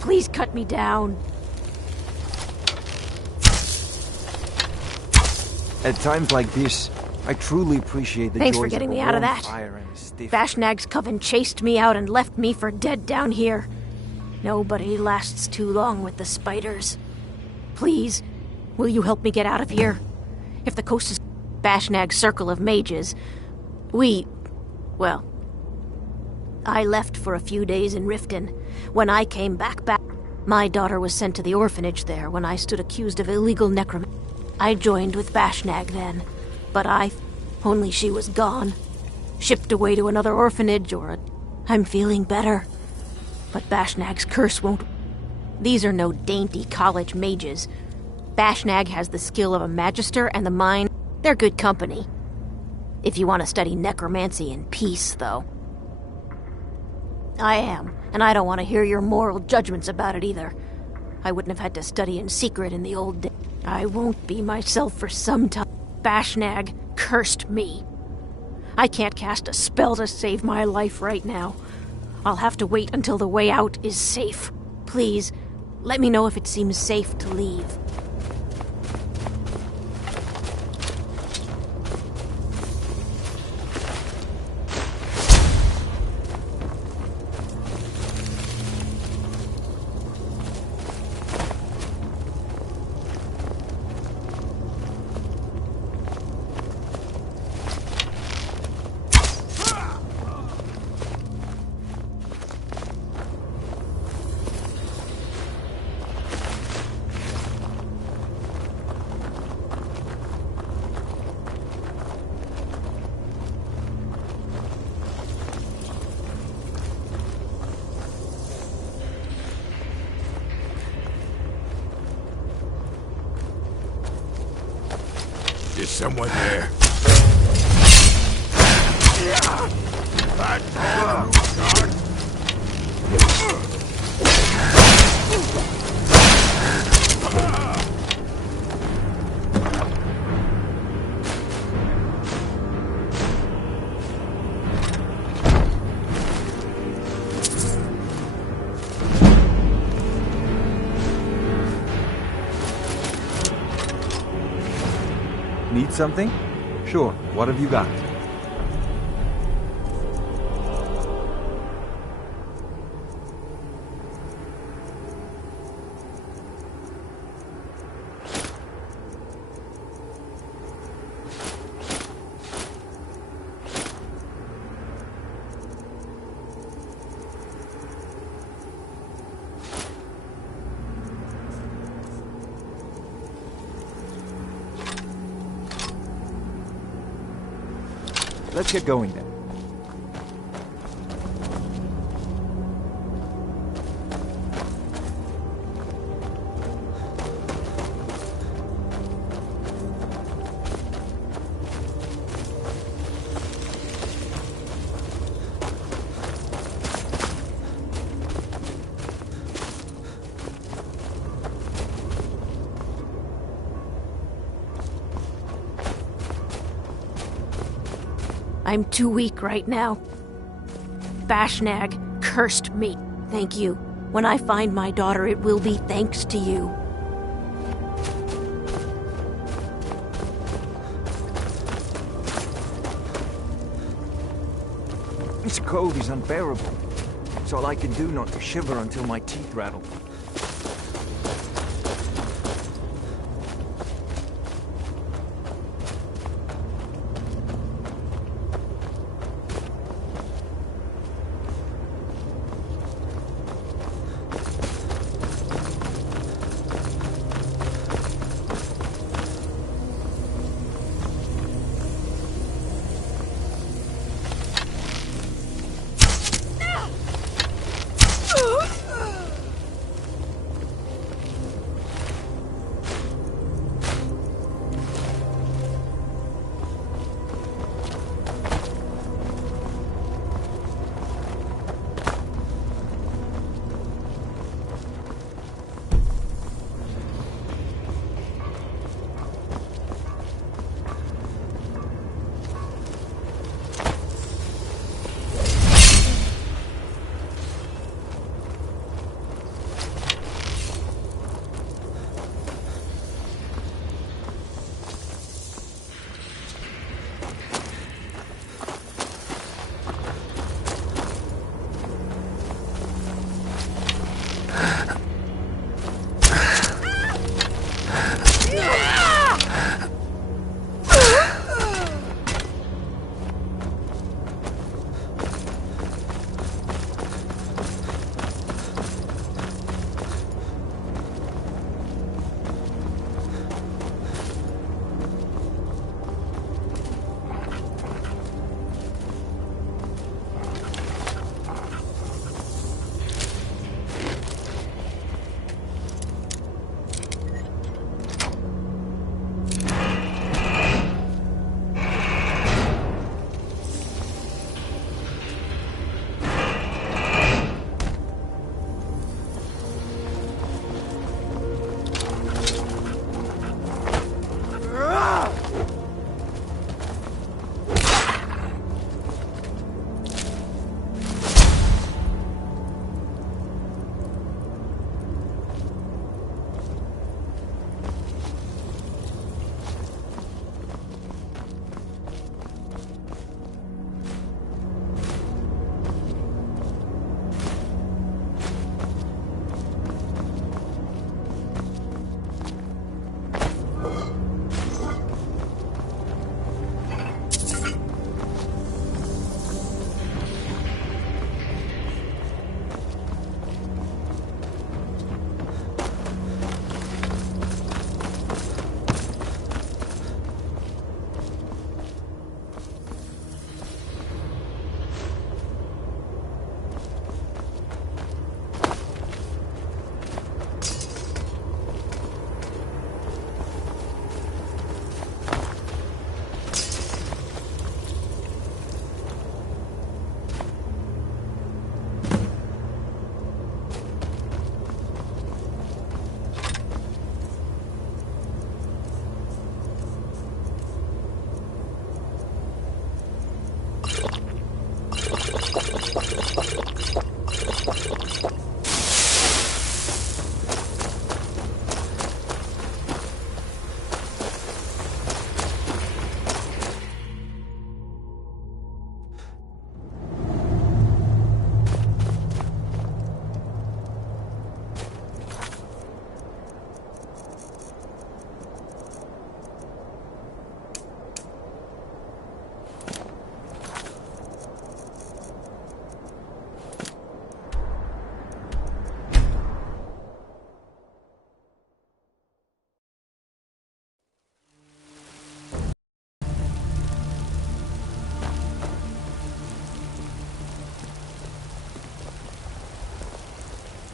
Please cut me down. At times like this, I truly appreciate the Thanks joys for getting of me a out of warm that. fire and a stiff... Bashnag's coven chased me out and left me for dead down here. Nobody lasts too long with the spiders. Please, will you help me get out of here? If the coast is Bashnag's circle of mages, well, I left for a few days in Riften. When I came back, my daughter was sent to the orphanage there when I stood accused of illegal necromancy. I joined with Bashnag then, but only she was gone. Shipped away to another orphanage I'm feeling better. But Bashnag's curse won't... These are no dainty college mages. Bashnag has the skill of a magister and the mind. They're good company. If you want to study necromancy in peace, though. I am, and I don't want to hear your moral judgments about it either. I wouldn't have had to study in secret in the old days. I won't be myself for some time. Bashnag cursed me. I can't cast a spell to save my life right now. I'll have to wait until the way out is safe. Please, let me know if it seems safe to leave. Is someone there? Need something? Sure, what have you got? Let's get going then. I'm too weak right now. Bashnag cursed me. Thank you. When I find my daughter, it will be thanks to you. This cold is unbearable. It's all I can do not to shiver until my teeth rattle.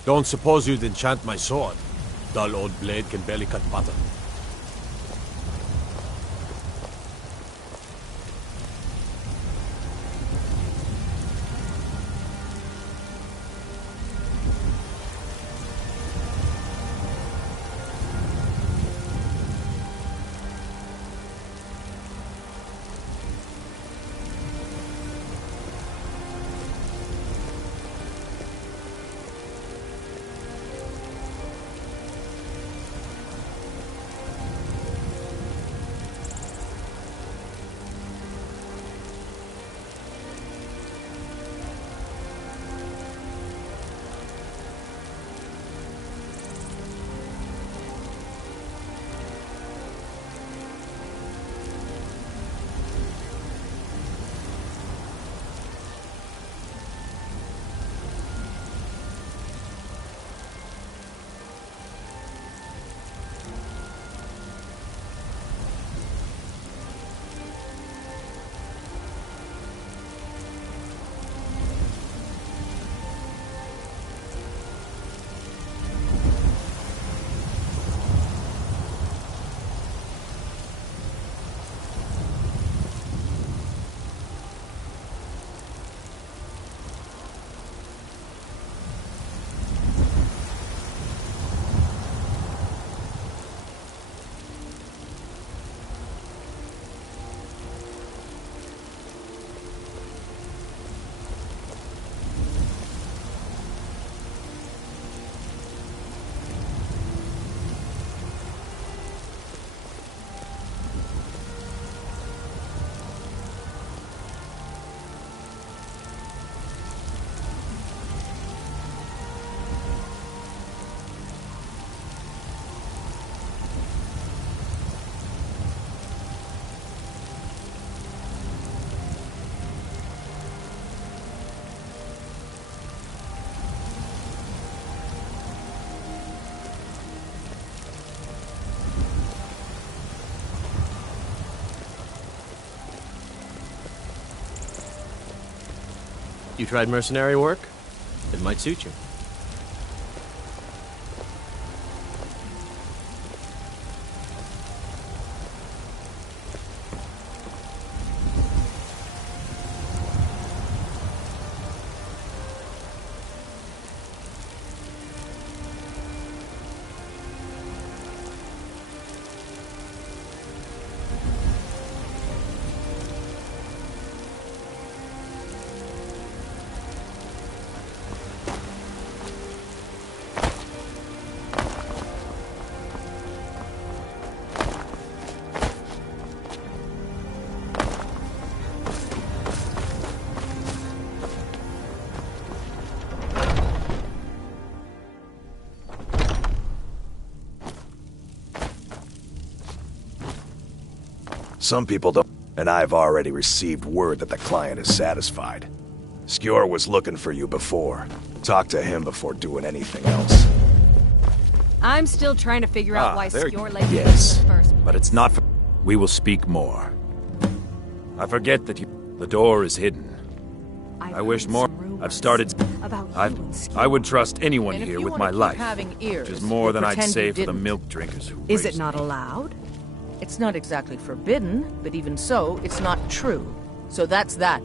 Don't suppose you'd enchant my sword? Dull old blade can barely cut butter. You tried mercenary work? It might suit you. Some people don't, and I've already received word that the client is satisfied. Skjor was looking for you before. Talk to him before doing anything else. I'm still trying to figure out why Skjor let you Yes, in the first place. But it's not for... We will speak more. I forget that the door is hidden. I wish more... I've started... I would trust anyone And if here you with wanna my keep life. having ears, Which is more than I'd pretend say you for the didn't. milk drinkers who Is it raised not me. allowed? It's not exactly forbidden, but even so, it's not true. So that's that.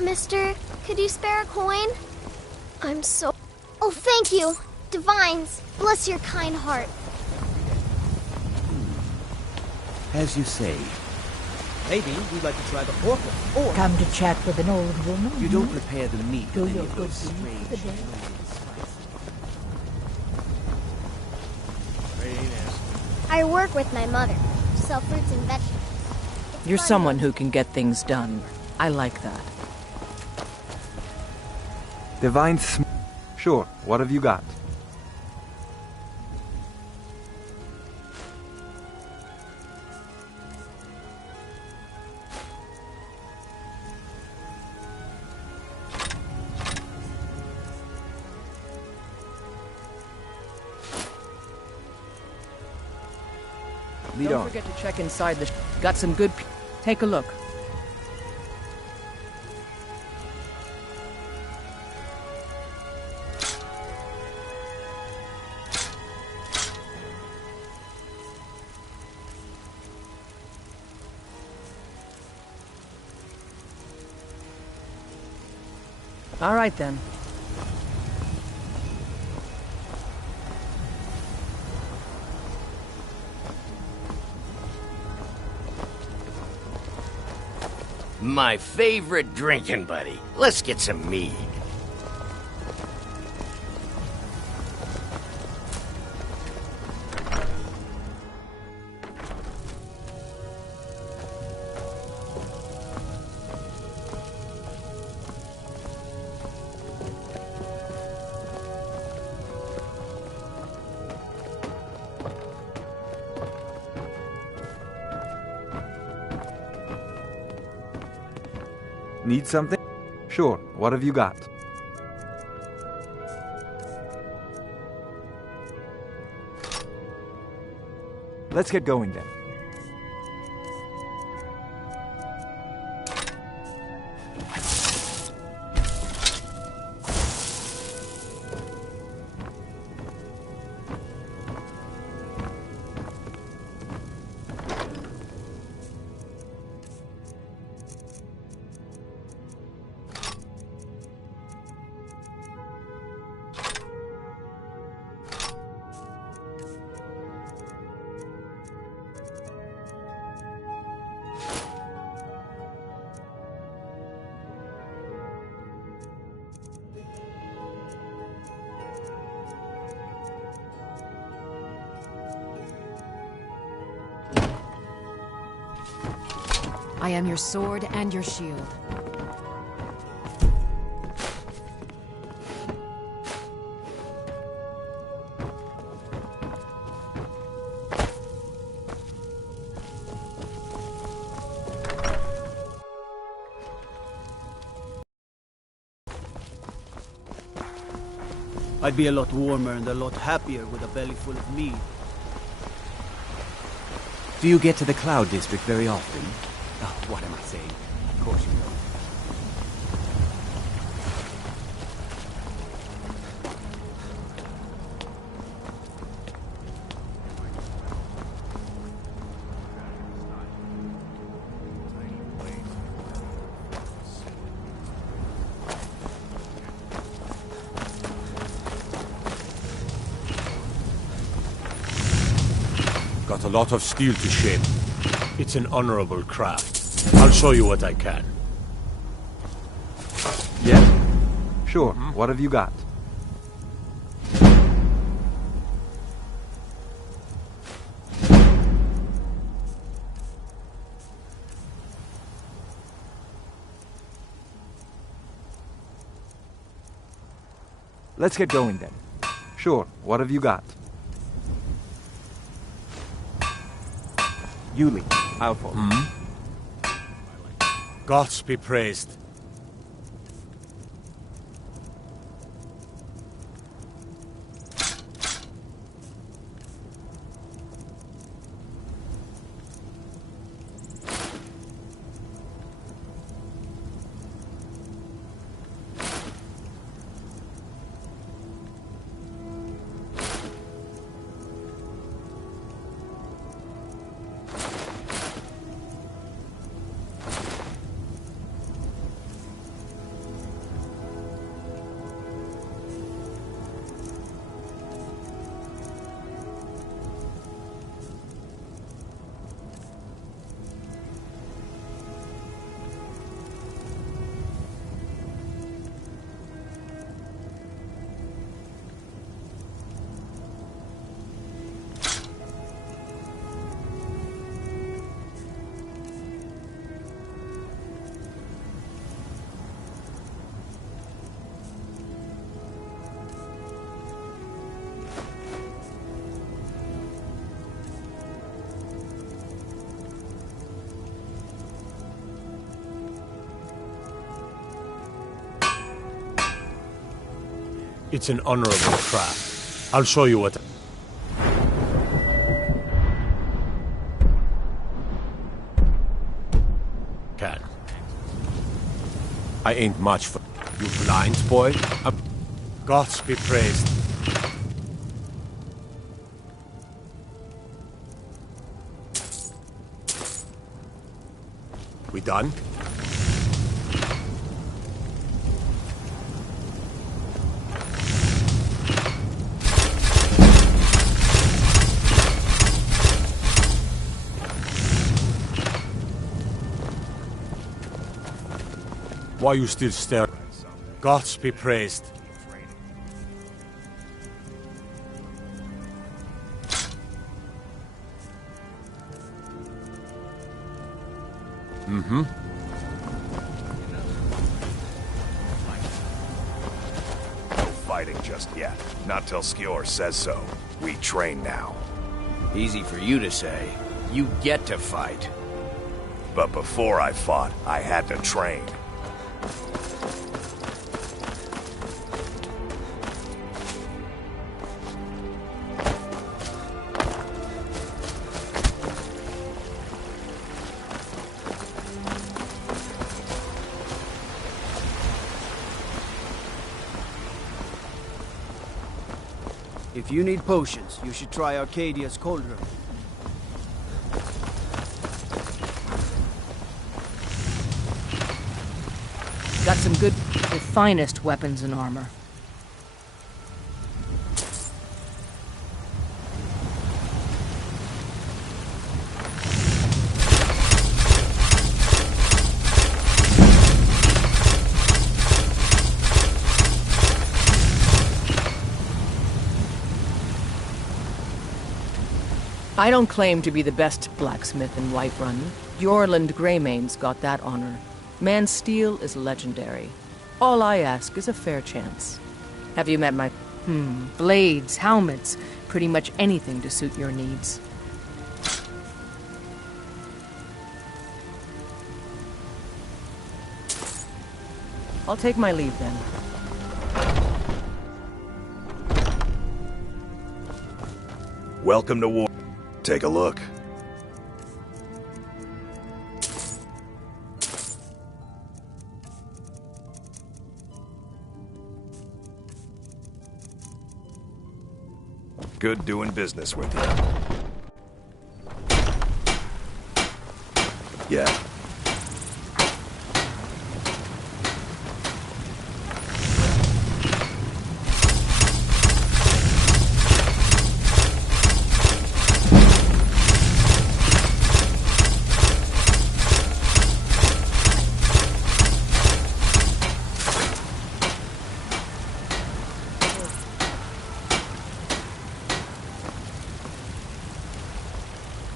Mister, could you spare a coin? I'm so... Oh, thank you! Divines, bless your kind heart. As you say. Maybe we'd like to try the portal, or... Come to chat with an old woman? You don't prepare the meat Do with any your of good those deed strange... for the day. I work with my mother. Sell fruits and vegetables. It's You're fun, someone but- who can get things done. I like that. Divine Sure, what have you got? Lead Don't on. forget to check inside the got some good take a look. All right then. My favorite drinking buddy. Let's get some mead. Need something? Sure. What have you got? Let's get going then. I am your sword and your shield. I'd be a lot warmer and a lot happier with a belly full of mead. Do you get to the Cloud District very often? Oh, what am I saying? Of course you don't. Got a lot of steel to shape. It's an honorable craft. I'll show you what I can. Yes? Sure. What have you got? Let's get going then. Sure. What have you got? Yuli, I'll follow. Gods be praised. It's an honorable craft. I'll show you what... I ain't much for... You blind, boy? Gods be praised. We done? Why you still stare? Gods be praised. Mm-hmm. No fighting just yet. Not till Skjor says so. We train now. Easy for you to say. You get to fight. But before I fought, I had to train. If you need potions, you should try Arcadia's cauldron. Got some good, the finest weapons and armor. I don't claim to be the best blacksmith in Whiterun. Jorland Greymane's got that honor. Man's steel is legendary. All I ask is a fair chance. Have you met my... blades, helmets, pretty much anything to suit your needs. I'll take my leave then. Welcome to war. Take a look. Good doing business with you. Yeah.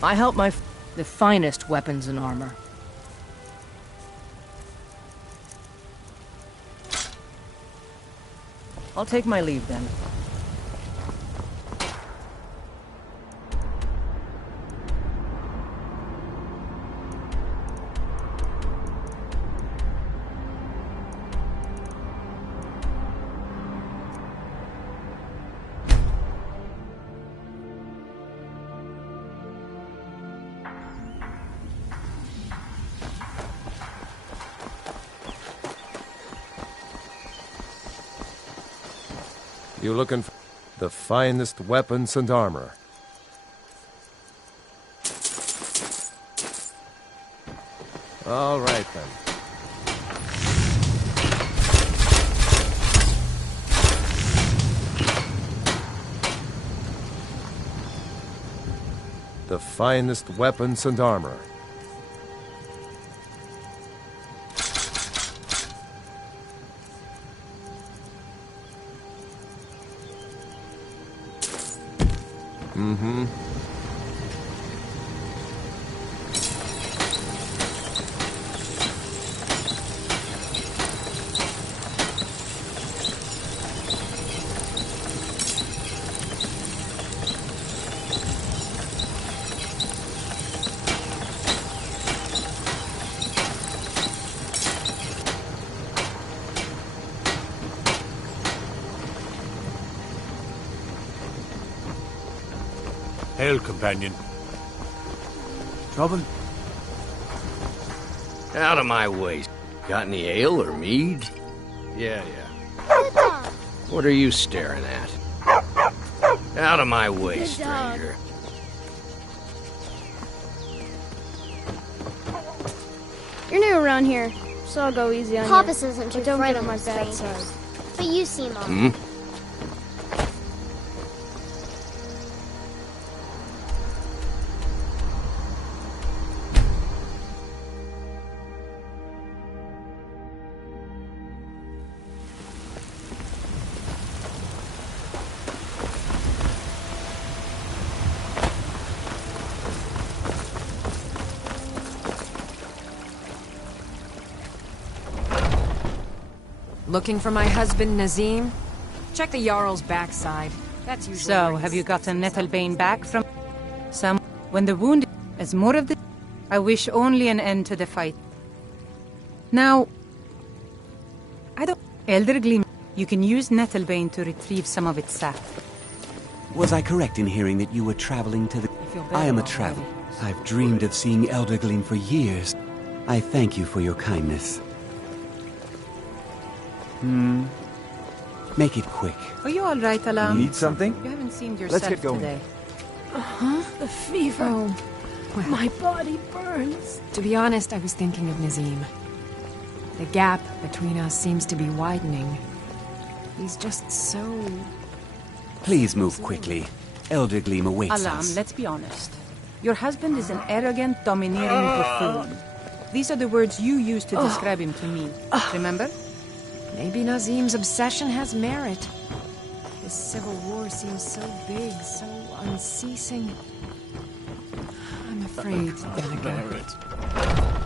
I help the finest weapons and armor. I'll take my leave then. You looking for the finest weapons and armor? All right then. The finest weapons and armor. Mm-hmm. Hail, companion. Trouble? Out of my way. Got any ale or mead? Yeah. Good dog. What are you staring at? Out of my way, Good dog. stranger. You're new around here, so I'll go easy on you. Papa isn't too But don't get on frightened my of bad strangers. side. But you seem all Hmm? Looking for my husband, Nazim? Check the Jarl's backside. That's usually So, where he have you sticks gotten himself. Nettlebane back from some? When the wound is more of the... I wish only an end to the fight. Now, I don't... Elder Gleam, you can use Nettlebane to retrieve some of its sap. Was I correct in hearing that you were traveling to the... feel better I am a already. traveler. I've dreamed of seeing Elder Gleam for years. I thank you for your kindness. Make it quick. Are you all right, Alam? Need something? You haven't seemed Let's yourself get going. today. The fever. Oh, well, My body burns. to be honest, I was thinking of Nazim. The gap between us seems to be widening. He's just so... Please move quickly. Elder Gleam awaits Alam, us. let's be honest. Your husband is an arrogant, domineering buffoon. These are the words you used to describe him to me. Remember? Maybe Nazim's obsession has merit. This civil war seems so big, so unceasing. I'm afraid, then again.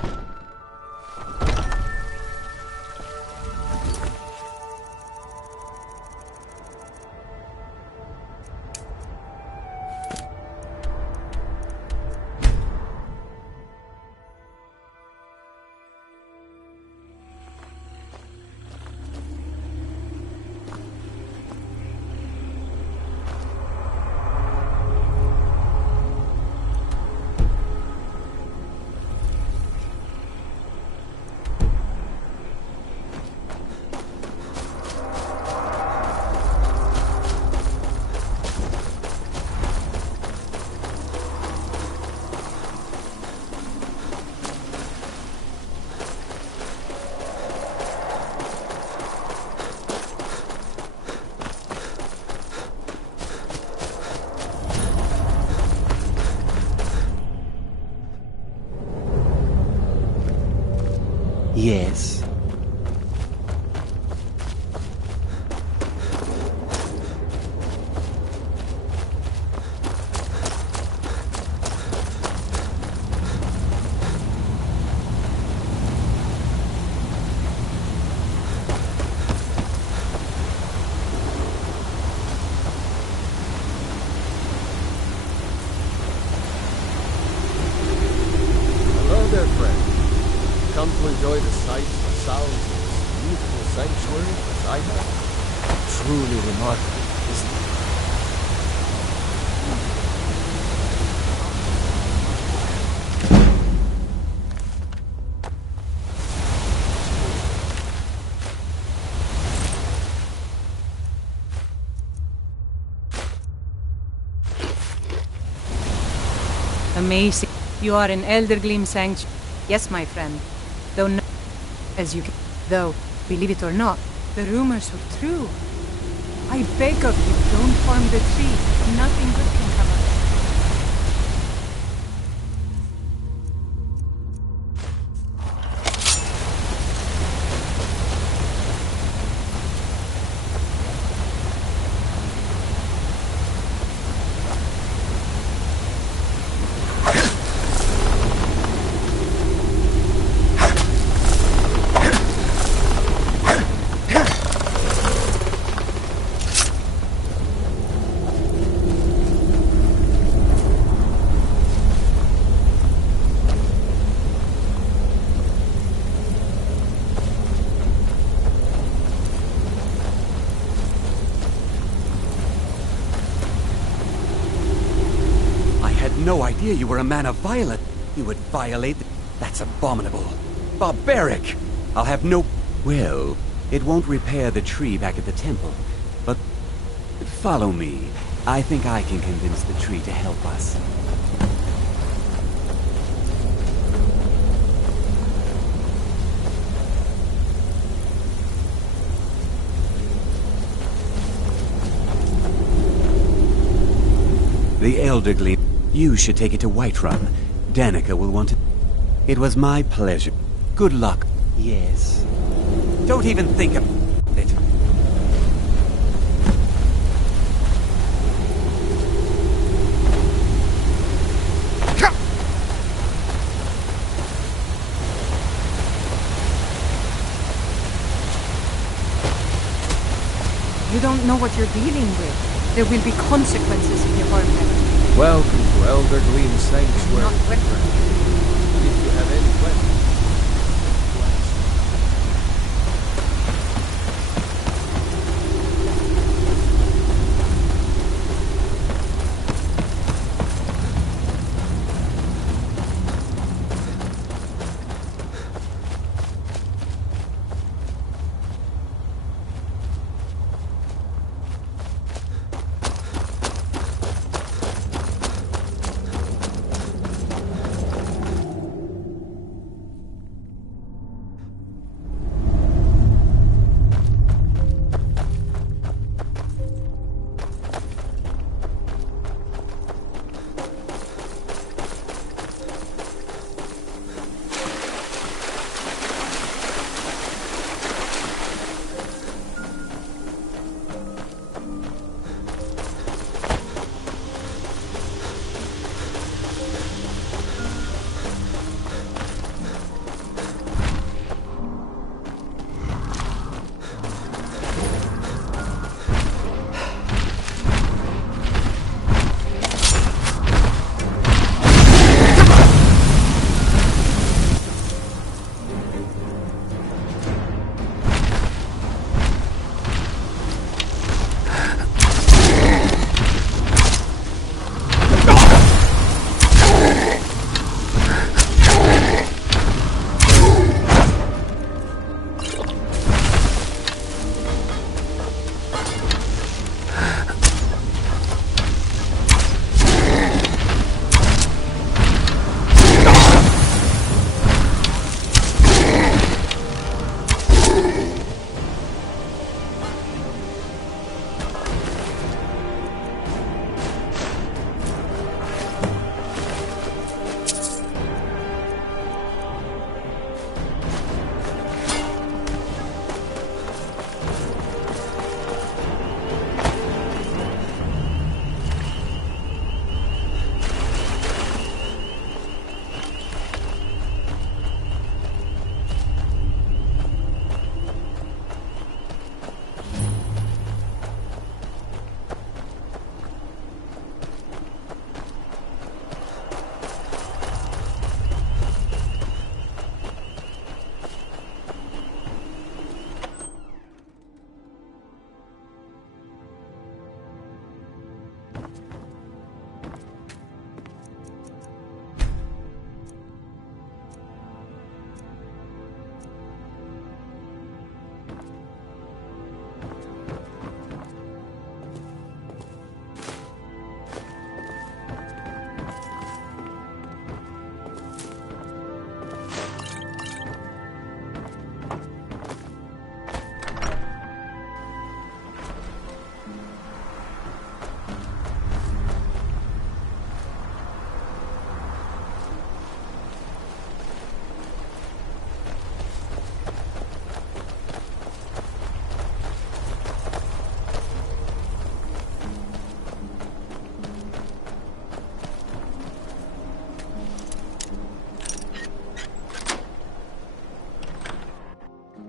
Yes. Hello there, friend. Come to enjoy the sights and sounds of this beautiful sanctuary as I have. Truly remarkable, isn't it? Amazing. You are in Elder Gleam Sanctuary. Yes, my friend. Though no, as you can, though, believe it or not, the rumors were true. I beg of you, don't harm the tree. Nothing good can come of it. No idea you were a man of violence. You would violate... That's abominable. Barbaric! I'll have no... Well, it won't repair the tree back at the temple, but follow me. I think I can convince the tree to help us. The Elder Gleam. You should take it to Whiterun. Danica will want it. It was my pleasure. Good luck. Yes. Don't even think of it. You don't know what you're dealing with. There will be consequences if you harm them. Welcome to Elder Gleam Sanctuary. Not Whiterun. If you have any questions.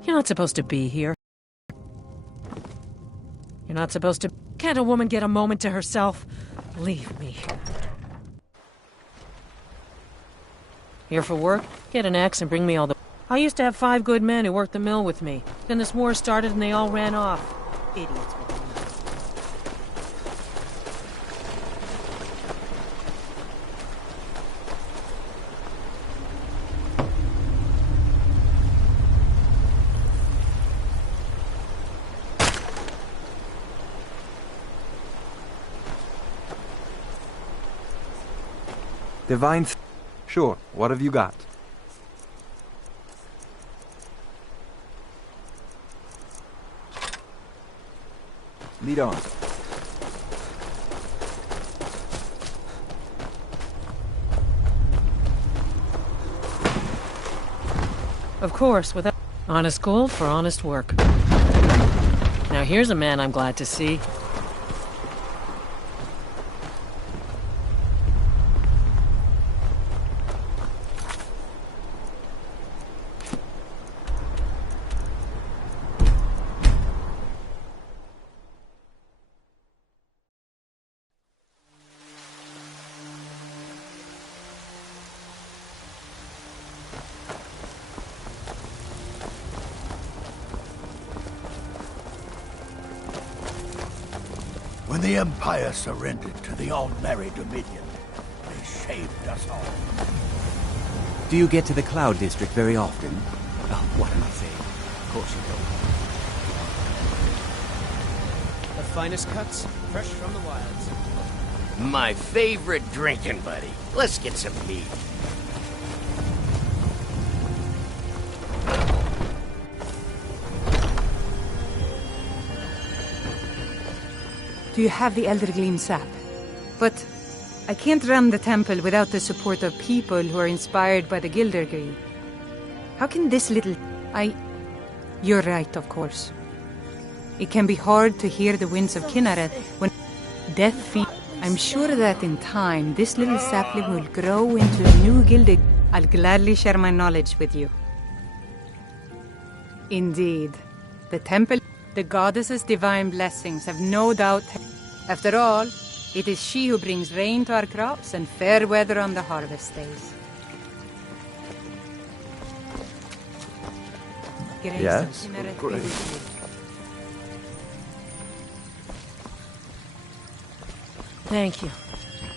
You're not supposed to be here. You're not supposed to... Can't a woman get a moment to herself? Leave me. Here for work? Get an axe and bring me all the... I used to have 5 good men who worked the mill with me. Then this war started and they all ran off. Idiots. Divine... Sure, what have you got? Lead on. Of course, without honest gold for honest work. Now here's a man I'm glad to see. When the Empire surrendered to the Aldmeri Dominion, they shaved us all. Do you get to the Cloud District very often? Oh, what am I saying? Of course you don't. The finest cuts, fresh from the wilds. My favorite drinking buddy. Let's get some meat. Do you have the Elder Gleam sap? But I can't run the temple without the support of people who are inspired by the Gildergree. How can this little... You're right, of course. It can be hard to hear the winds of Kinneret when death feeds. I'm sure that in time, this little sapling will grow into a new Gildergree. I'll gladly share my knowledge with you. Indeed. The temple... The goddess's divine blessings have no doubt... After all, it is she who brings rain to our crops and fair weather on the harvest days. Yes? Great. Thank you.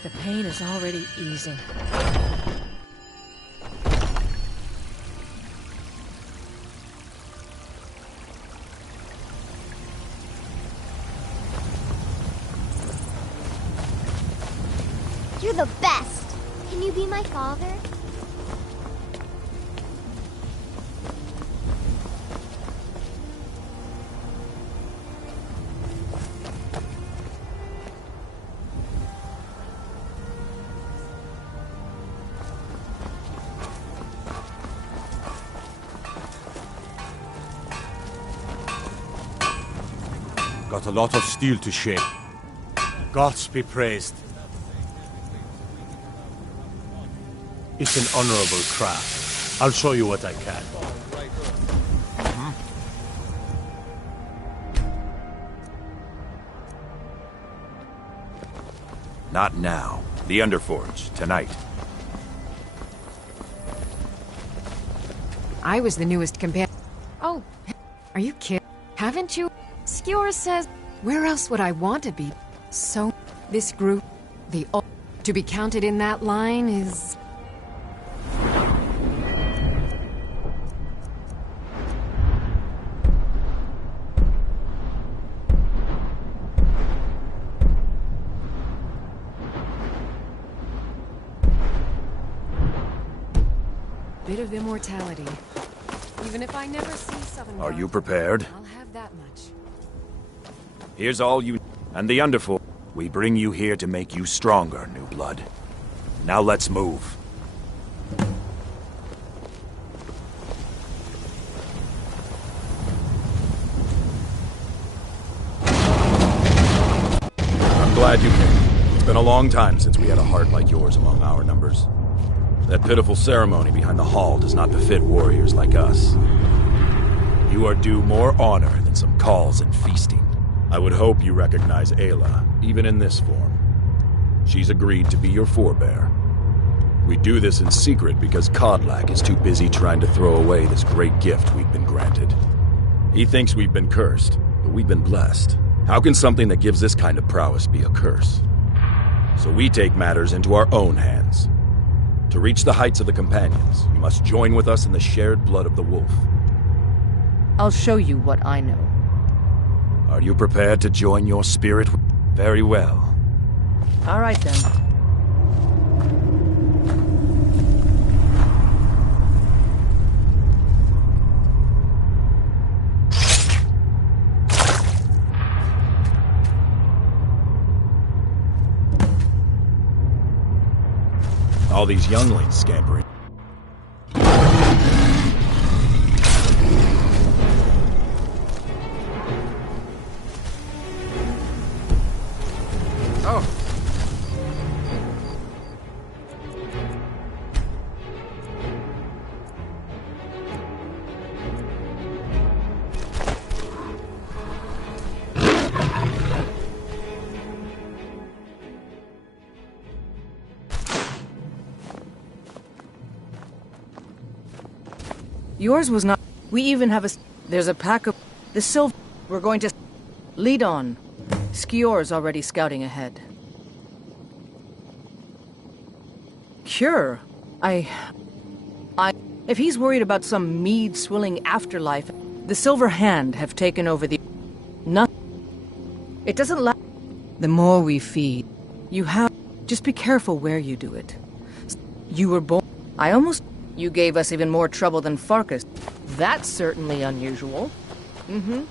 The pain is already easing. You're the best. Can you be my father? Got a lot of steel to shape. Gods be praised. It's an honorable craft. I'll show you what I can. Not now. The Underforge, tonight. I was the newest companion. Oh, are you kidding? Haven't you? Skewer says, where else would I want to be? So, this group, to be counted in that line is... Bit of immortality. Even if I never see Southern Are you prepared? I'll have that much. Here's all you... And the Underforge. We bring you here to make you stronger, new blood. Now let's move. I'm glad you came. It's been a long time since we had a heart like yours among our numbers. That pitiful ceremony behind the hall does not befit warriors like us. You are due more honor than some calls and feasting. I would hope you recognize Ayla, even in this form. She's agreed to be your forebear. We do this in secret because Kodlak is too busy trying to throw away this great gift we've been granted. He thinks we've been cursed, but we've been blessed. How can something that gives this kind of prowess be a curse? So we take matters into our own hands. To reach the heights of the Companions, you must join with us in the shared blood of the wolf. I'll show you what I know. Are you prepared to join your spirit? Very well. All right, then. All these younglings scampering. Oh. Yours was not... We even have a... There's a pack of... The silver... We're going to... Lead on. Skior's already scouting ahead. Cure? If he's worried about some mead-swilling afterlife, the Silver Hand have taken over the... Nothing. It doesn't last... The more we feed, you have... Just be careful where you do it. You were born... I almost... You gave us even more trouble than Farkas. That's certainly unusual. Mm-hmm.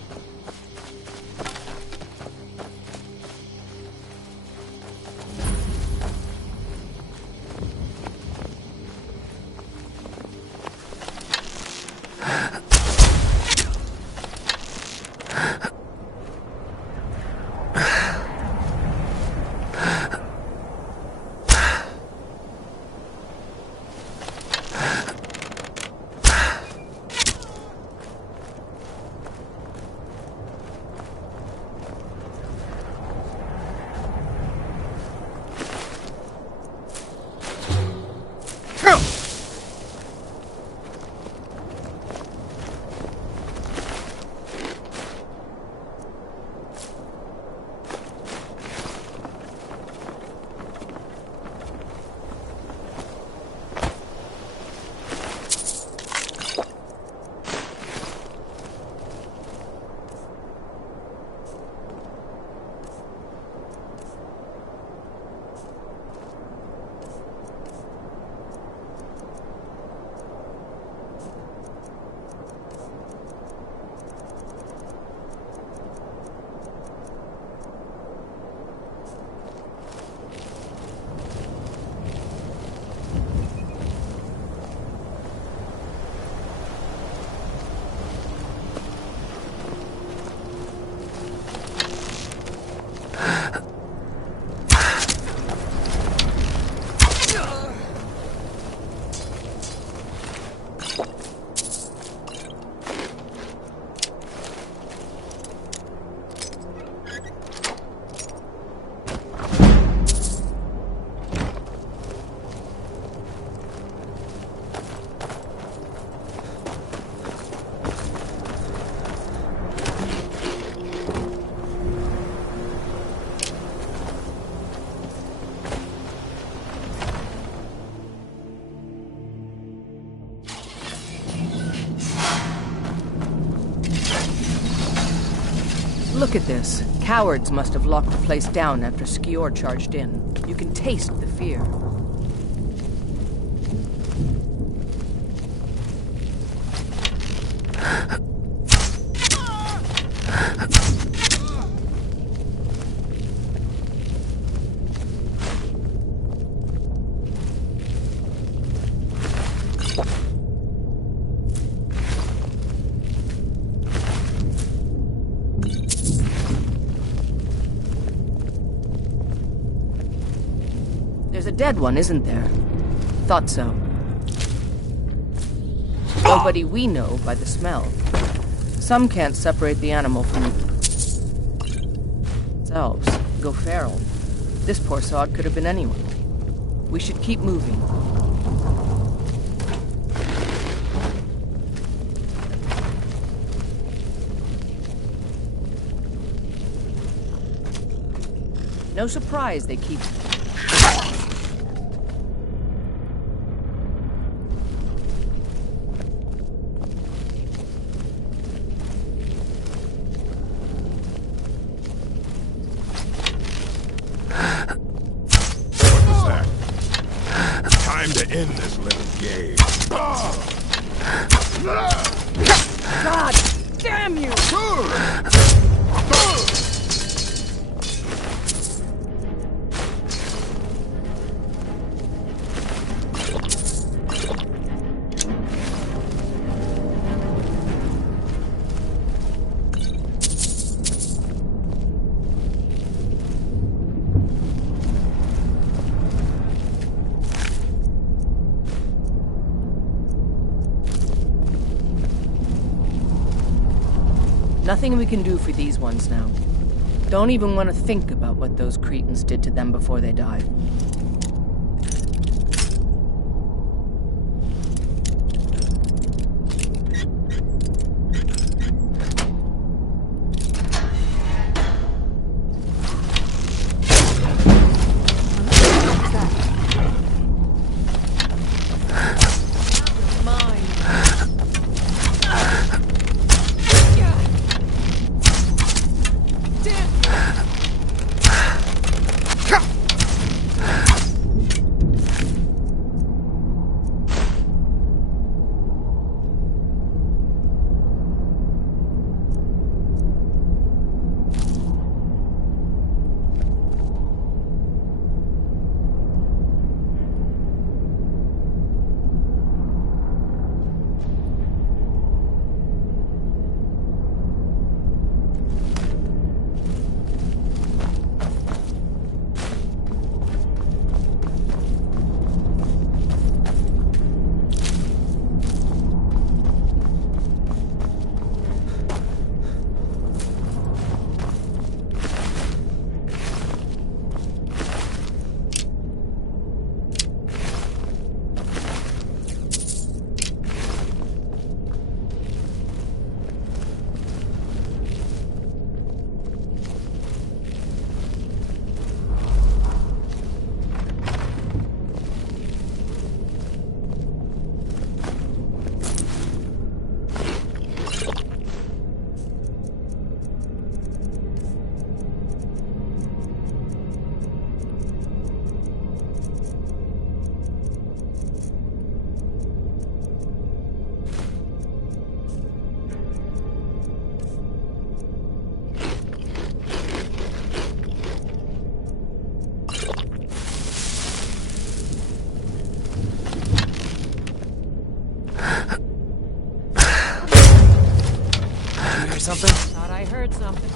Look at this. Cowards must have locked the place down after Skior charged in. You can taste the fear. There's a dead one, isn't there? Thought so. Nobody we know by the smell. Some can't separate the animal from themselves. Go feral. This poor sod could have been anyone. We should keep moving. No surprise they keep... Time to end this little game. God damn you! Nothing we can do for these ones now. Don't even want to think about what those Cretans did to them before they died. Something? Thought I heard something.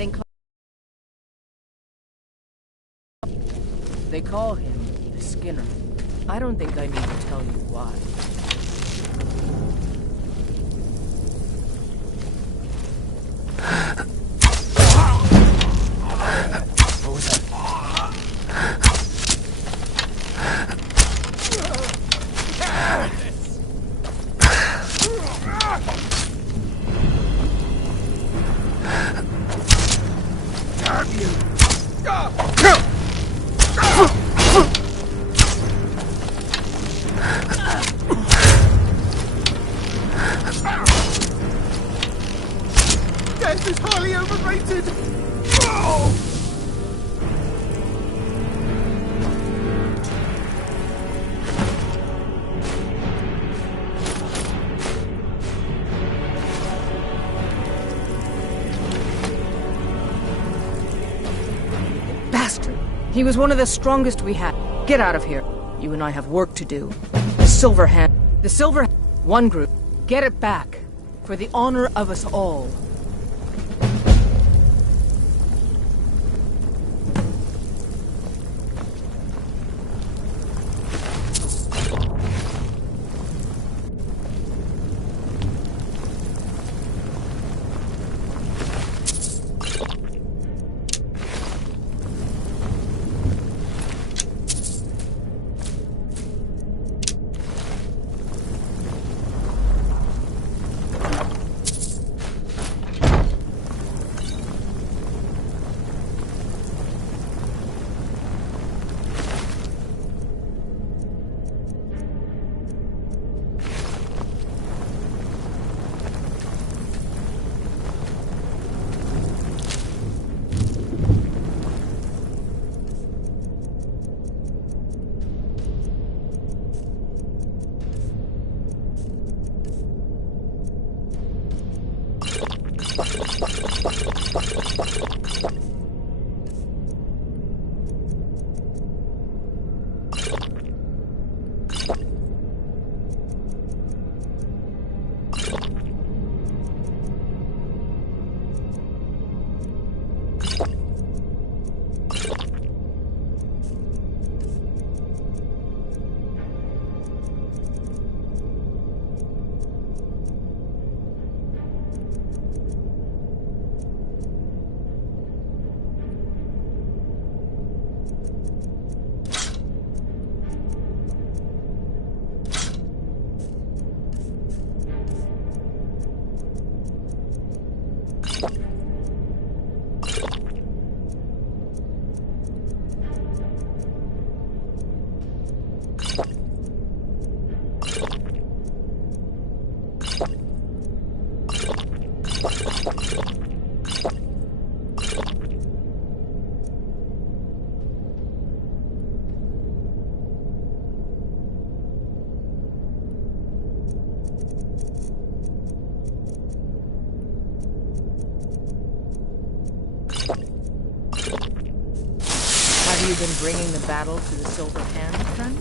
getting close. They call him the Skinner. I don't think I need to tell you why. What was that? Damn you! Death is highly overrated! Bastard! He was one of the strongest we had. Get out of here. You and I have work to do. The Silver Hand. The Silver... One group. Get it back. For the honor of us all. Have you been bringing the battle to the Silver Hand, friend?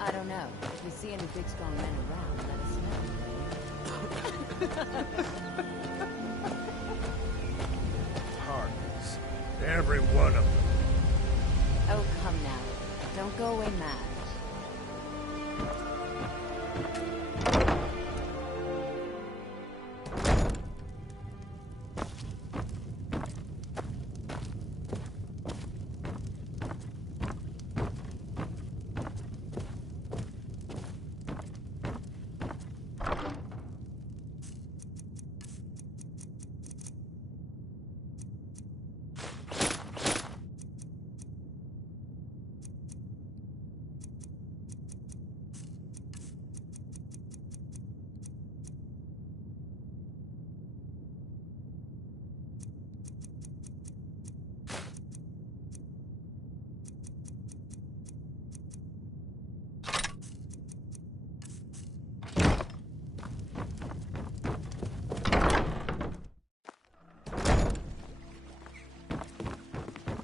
I don't know. If you see any big strong men around, let us know. Targets. Every one of them. Oh, come now. Don't go away mad.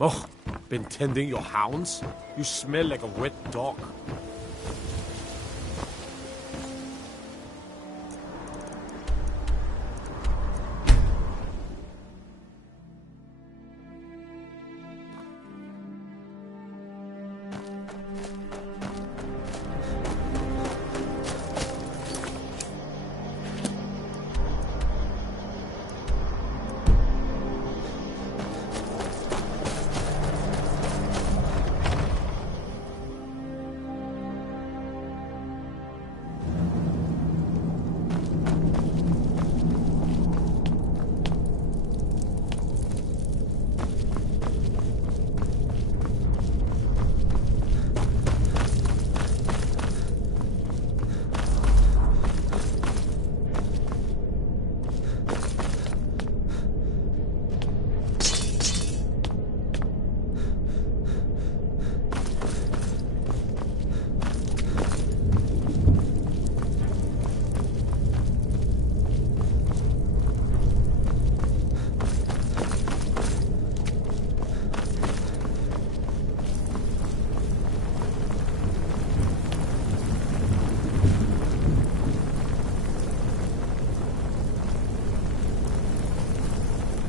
Oh, been tending your hounds? You smell like a wet dog.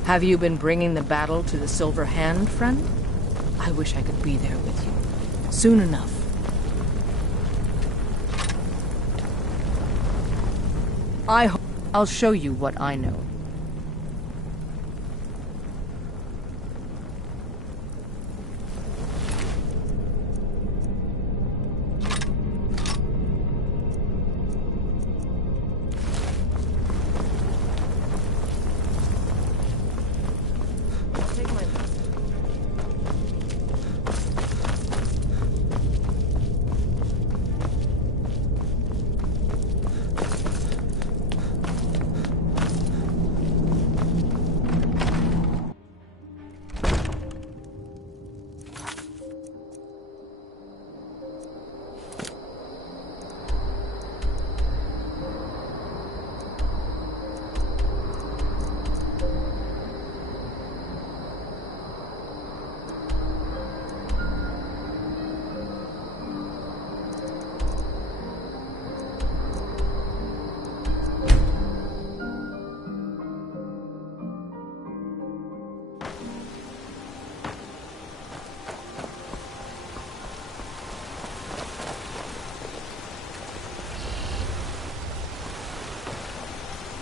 Have you been bringing the battle to the Silver Hand, friend? I wish I could be there with you. Soon enough. I'll show you what I know.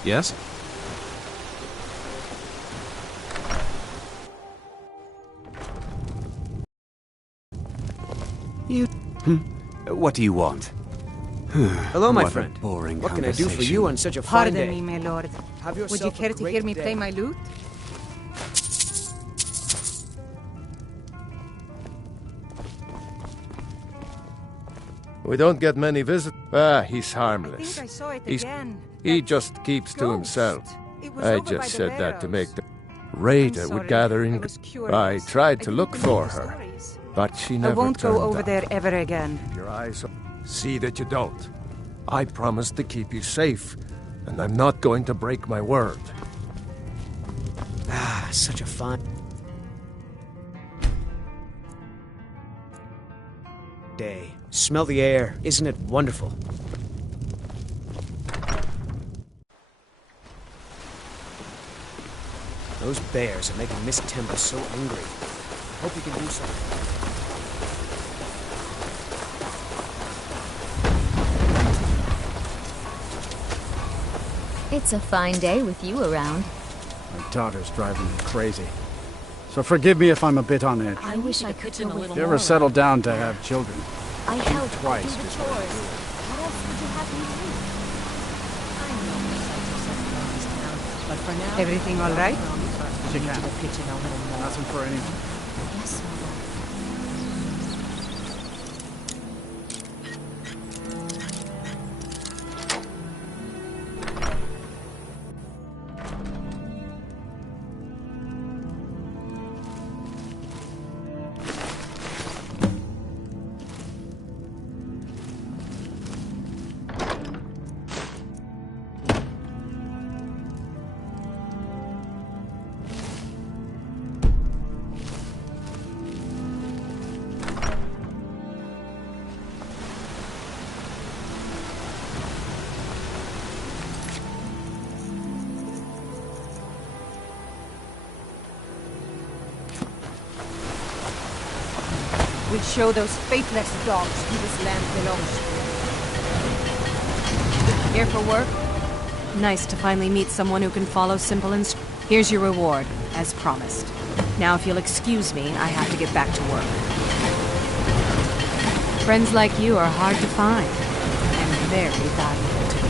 Yes? You... What do you want? Hello, my What a friend. boring What can I do for you on such a fine Pardon day? me, my lord. Have Would you yourself care a to great hear me day. play my lute? We don't get many visitors. He's harmless. I think I saw it He's- again. He just keeps to himself. It was I over by just the said that to barrows. make the Rita sorry, would gather I in. was curious. I tried to I look didn't for believe the her, stories. but she I never won't go turned over up. there ever again. Keep your eyes open. See that you don't. I promised to keep you safe, and I'm not going to break my word. Ah, such a fine day. Smell the air. Isn't it wonderful? Those bears are making Miss Timber so angry. I hope you can do something. It's a fine day with you around. My daughter's driving me crazy. So forgive me if I'm a bit on edge. I wish I could do a little If you ever more. settle down to have children, I help twice do the before you chores. do. What else would you have me do? I know the sights of something in this town, but for now, Everything all right? She to can. the kitchen a little more. Nothing for anyone. Yes, Mother. We'll show those faithless dogs who this land belongs to. Here for work? Nice to finally meet someone who can follow simple instructions. Here's your reward, as promised. Now if you'll excuse me, I have to get back to work. Friends like you are hard to find, and very valuable to me.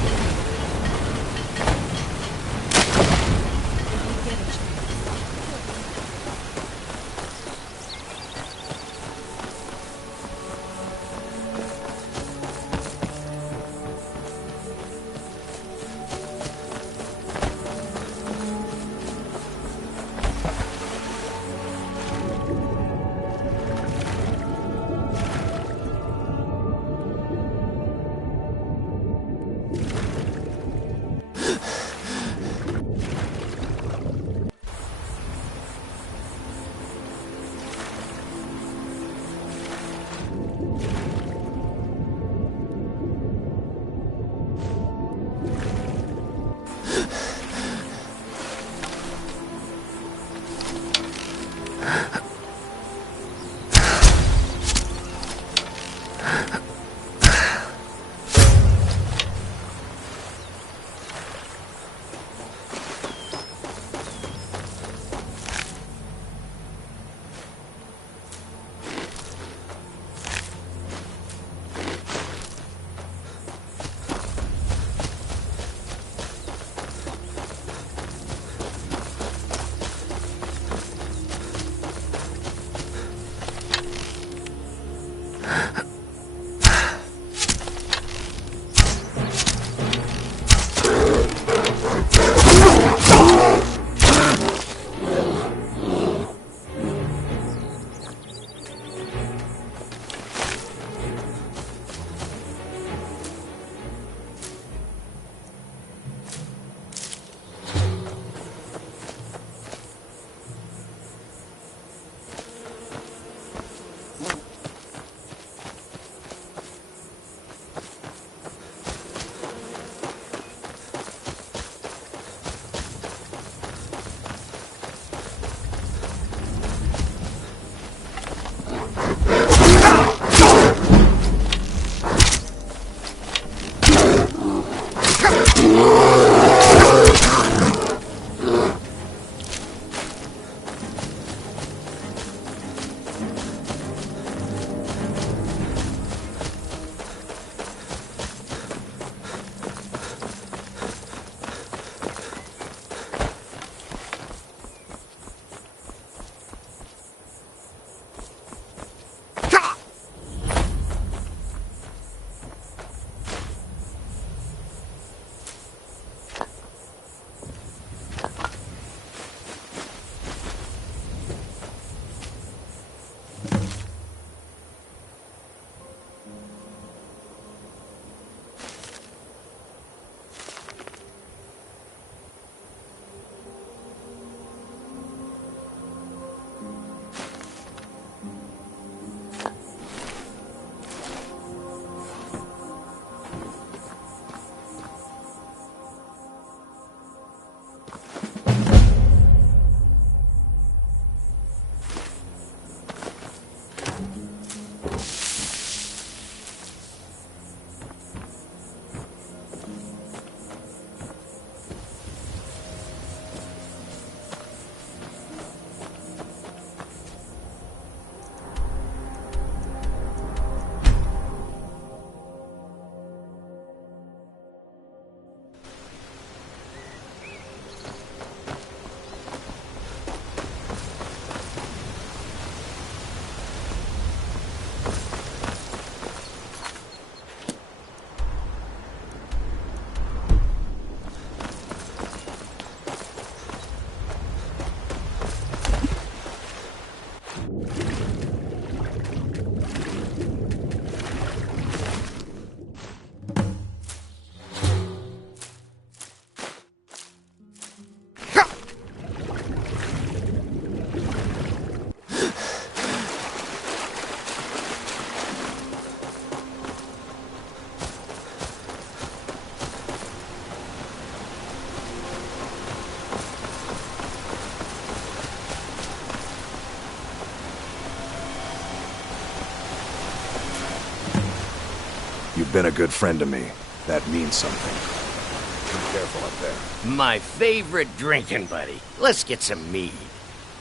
You've been a good friend to me. That means something. Be careful up there. My favorite drinking buddy. Let's get some mead.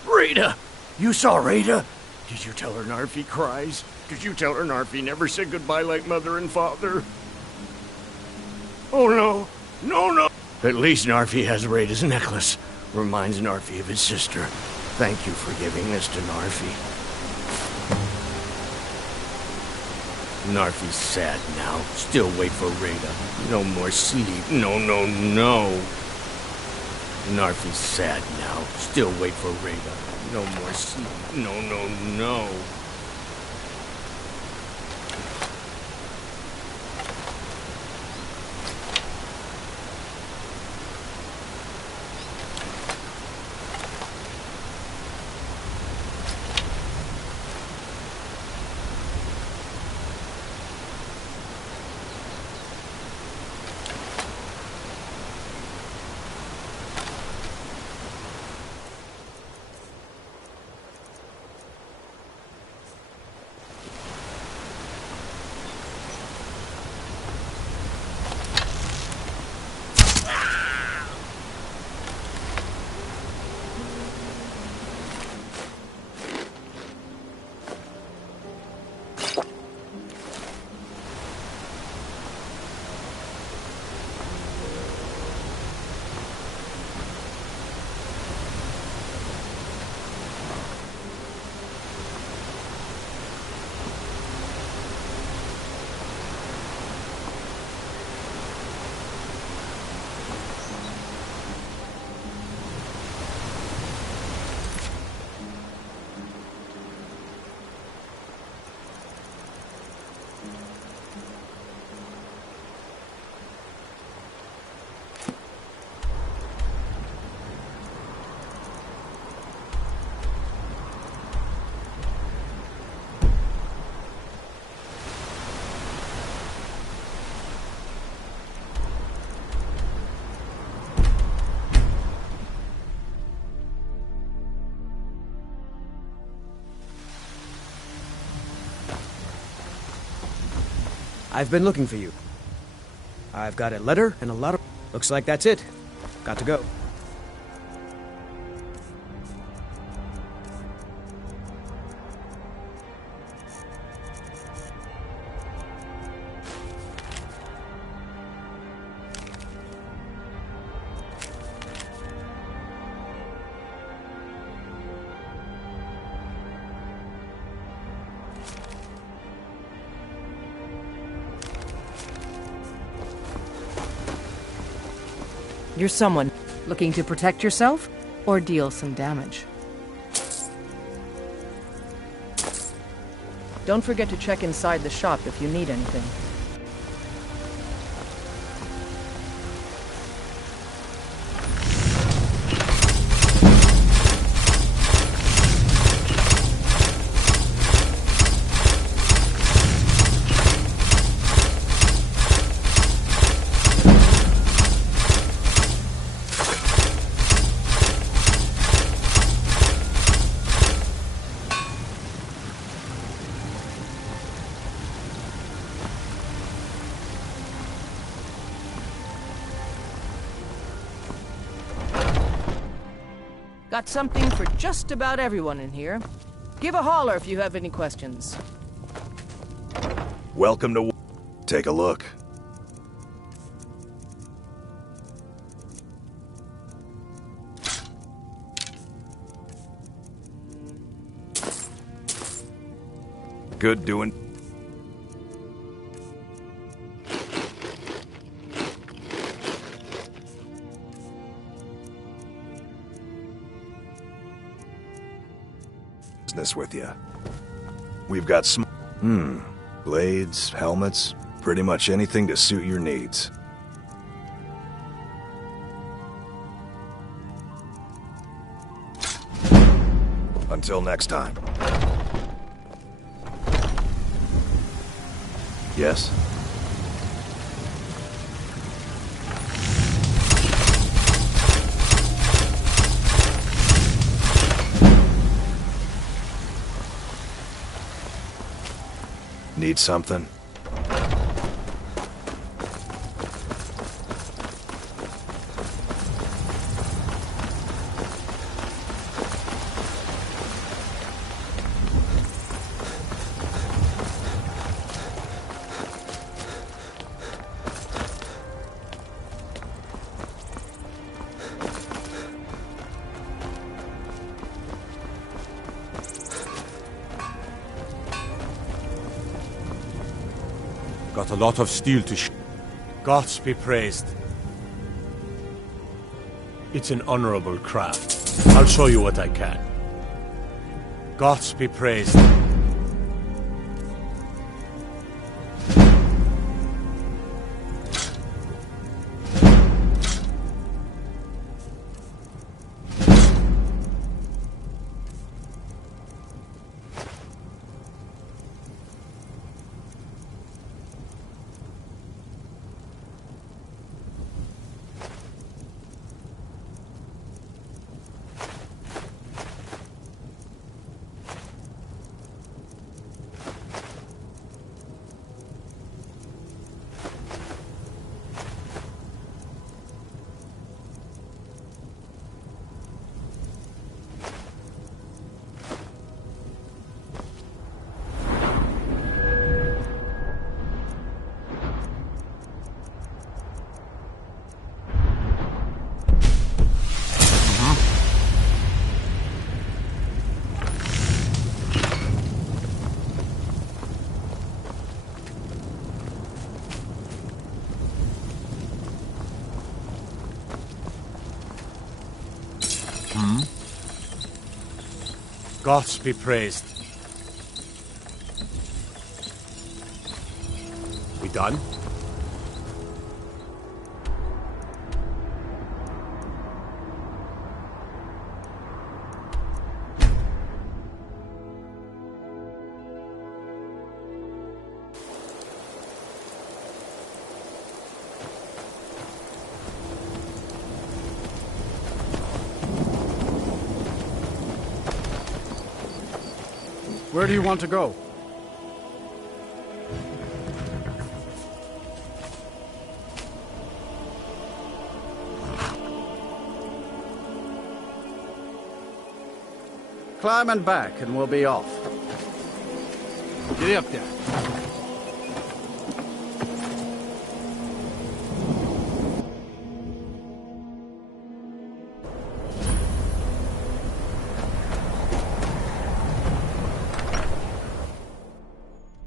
Rita! You saw Rita? Did you tell her Narfi cries? Did you tell her Narfi never said goodbye like mother and father? Oh no. No, no! At least Narfi has Rita's necklace. Reminds Narfi of his sister. Thank you for giving this to Narfi. Narfi's sad now. Still wait for Rita. No more sleep. No, no, no. Narfi's sad now. Still wait for Rita. No more sleep. No, no, no. I've been looking for you. I've got a letter and a lot of... Looks like that's it. Got to go. You're someone looking to protect yourself or deal some damage. Don't forget to check inside the shop if you need anything. Got something for just about everyone in here. Give a holler if you have any questions. Welcome to... Take a look. Good doing... business with you. We've got blades, helmets, pretty much anything to suit your needs. Until next time. Yes? Need something? Got a lot of steel to Gods be praised. It's an honorable craft. I'll show you what I can. Gods be praised. Gods be praised. We done? Where do you want to go? Climb and back, and we'll be off. Get up there.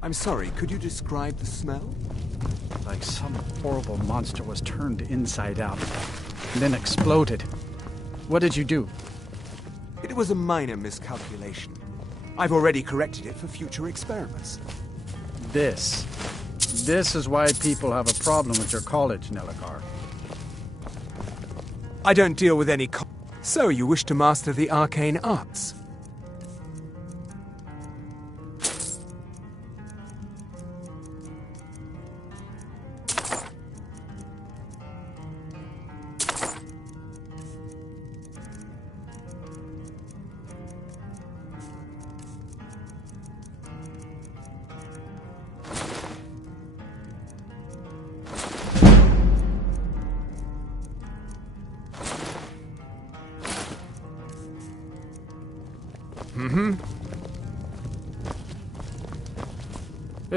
I'm sorry, could you describe the smell? Like some horrible monster was turned inside out, and then exploded. What did you do? It was a minor miscalculation. I've already corrected it for future experiments. This is why people have a problem with your college, Nelagar. I don't deal with any So you wish to master the arcane arts?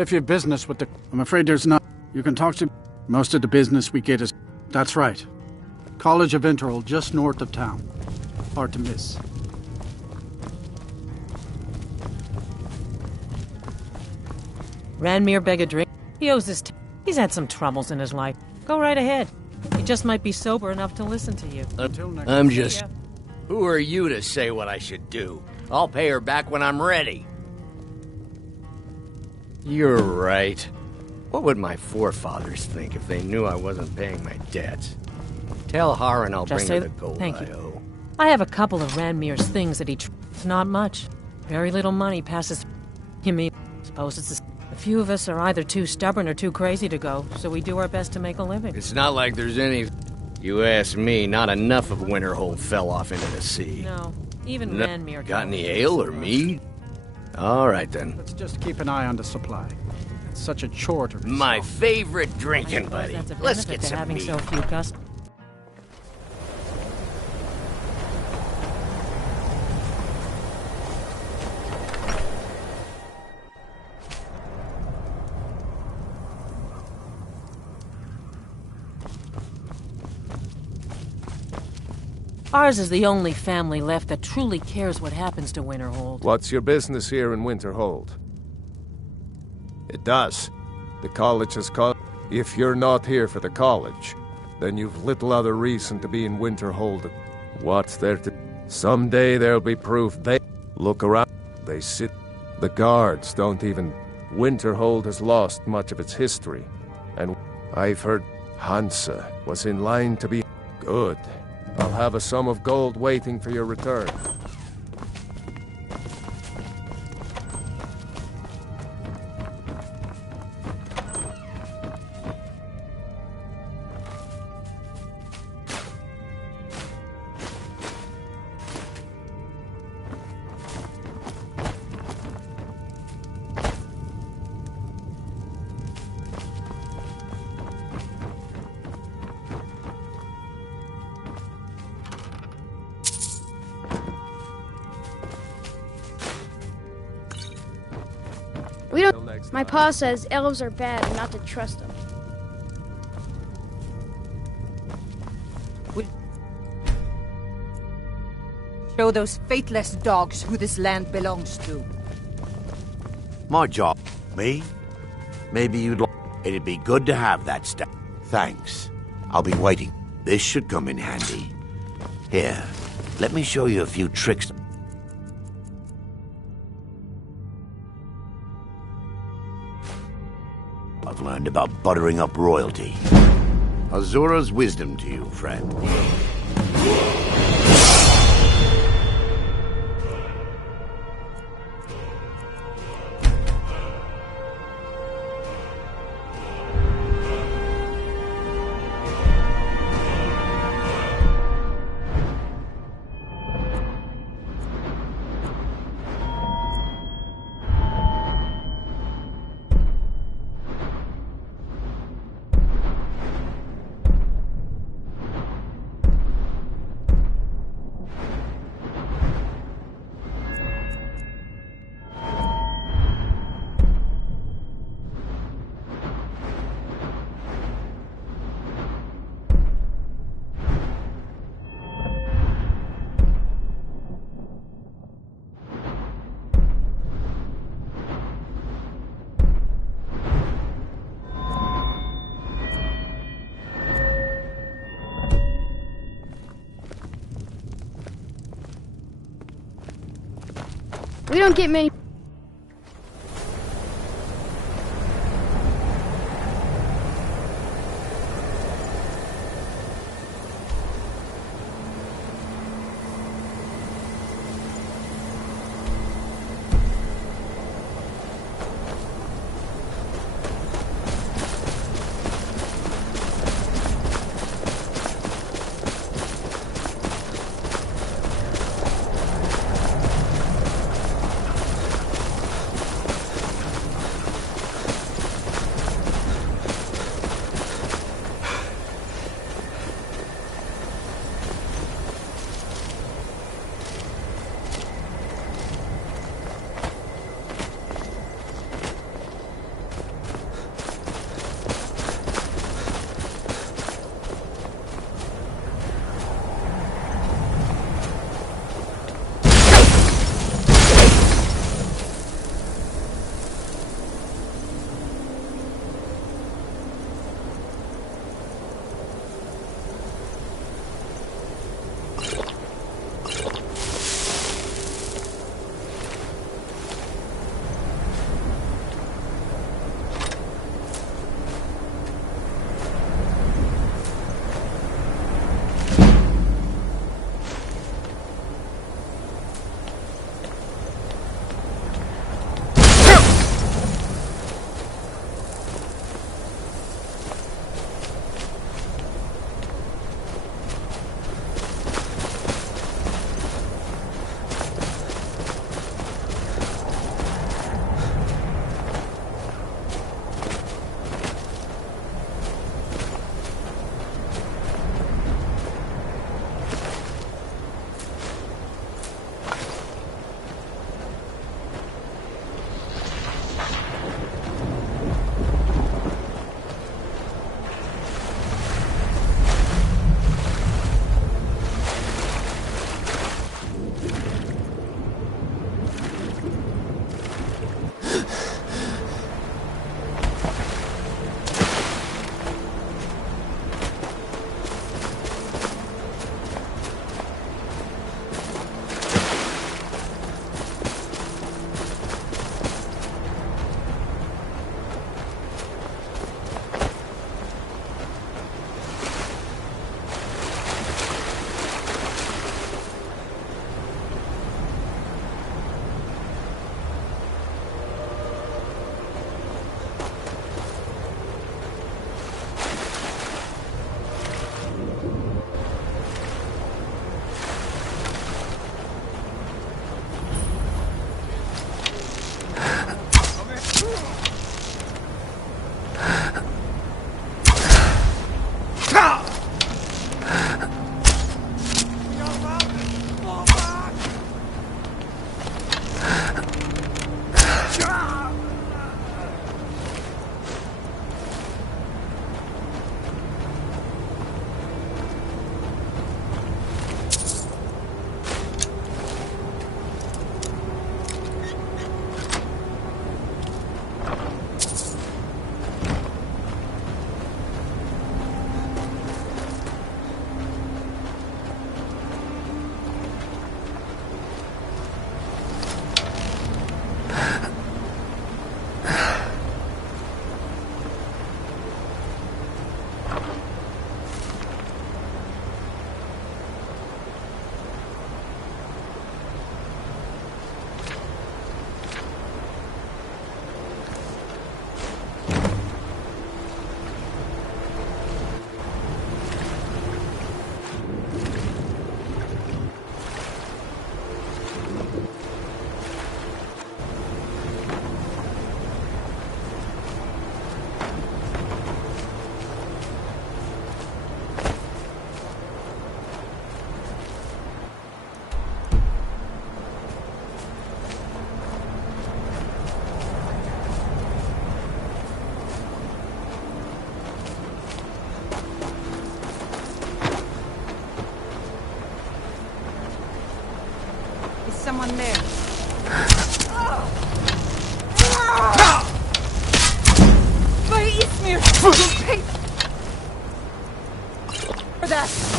If you have business with the... I'm afraid there's not... You can talk to... Most of the business we get is... That's right. College of Winterhold, just north of town. Hard to miss. Ranmir beg a drink? He owes his... He's had some troubles in his life. Go right ahead. He just might be sober enough to listen to you. I'm just... Who are you to say what I should do? I'll pay her back when I'm ready. You're right. What would my forefathers think if they knew I wasn't paying my debts? Tell Har and I'll bring her the gold Thank I you. owe. I have a couple of Ranmir's things that it's not much. Very little money passes... You mean, suppose it's a few of us are either too stubborn or too crazy to go, so we do our best to make a living. It's not like there's any... You ask me, not enough of Winterhold fell off into the sea. No, even Ranmir... Got any ale or mead? All right, then. Let's just keep an eye on the supply. It's such a chore to... My favorite drinking buddy. That's a Let's benefit get to some having mead. so few customers. Ours is the only family left that truly cares what happens to Winterhold. What's your business here in Winterhold? It does. The college has called. If you're not here for the college, then you've little other reason to be in Winterhold. What's there to... Someday there'll be proof they... Look around. They sit... The guards don't even... Winterhold has lost much of its history. And I've heard Hansa was in line to be... Good. I'll have a sum of gold waiting for your return. We don't. My pa says elves are bad and not to trust them. Show those faithless dogs who this land belongs to. My job. Me? Maybe you'd like... It'd be good to have that stuff. Thanks. I'll be waiting. This should come in handy. Here, let me show you a few tricks. I've learned about buttering up royalty. Azura's wisdom to you, friend. We don't get many. in there. By Ismir! You'll pay for that!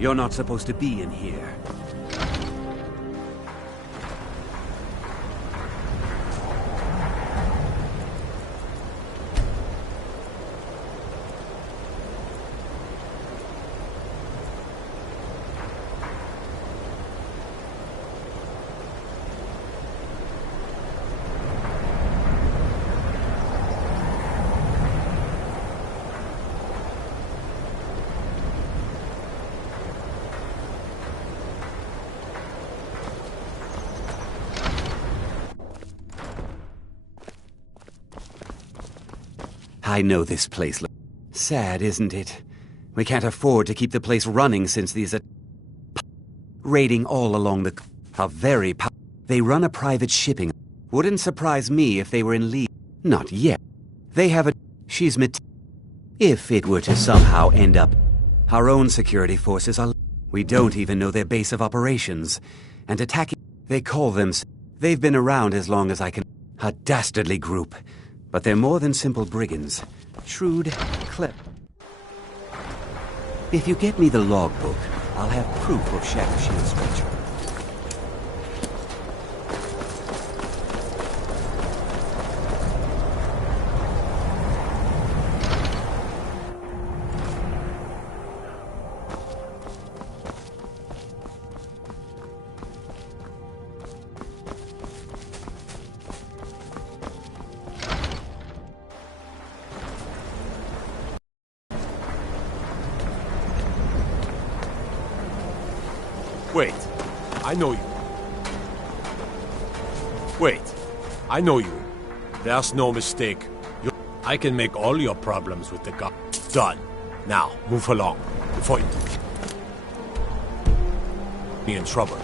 You're not supposed to be in here. I know this place. Sad, isn't it? We can't afford to keep the place running since these are raiding all along the... They run a private shipping. Wouldn't surprise me if they were in league. Not yet. They have a... She's If it were to somehow end up... Our own security forces are... We don't even know their base of operations. And attacking... They call them... They've been around as long as I can... A dastardly group. But they're more than simple brigands. Shrewd, clever. If you get me the logbook, I'll have proof of Shadow Shield's treachery. Wait, I know you. Wait, I know you. There's no mistake. I can make all your problems with the gun. Done. Now, move along. Before you... Me in trouble.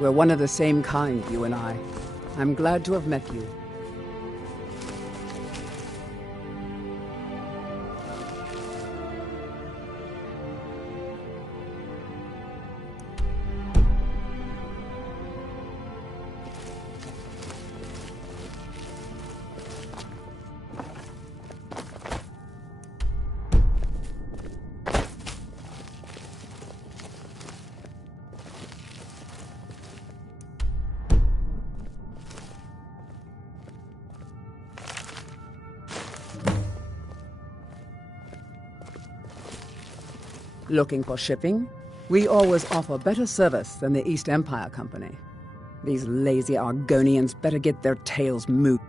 We're one of the same kind, you and I. I'm glad to have met you. Looking for shipping? We always offer better service than the East Empire Company. These lazy Argonians better get their tails moved.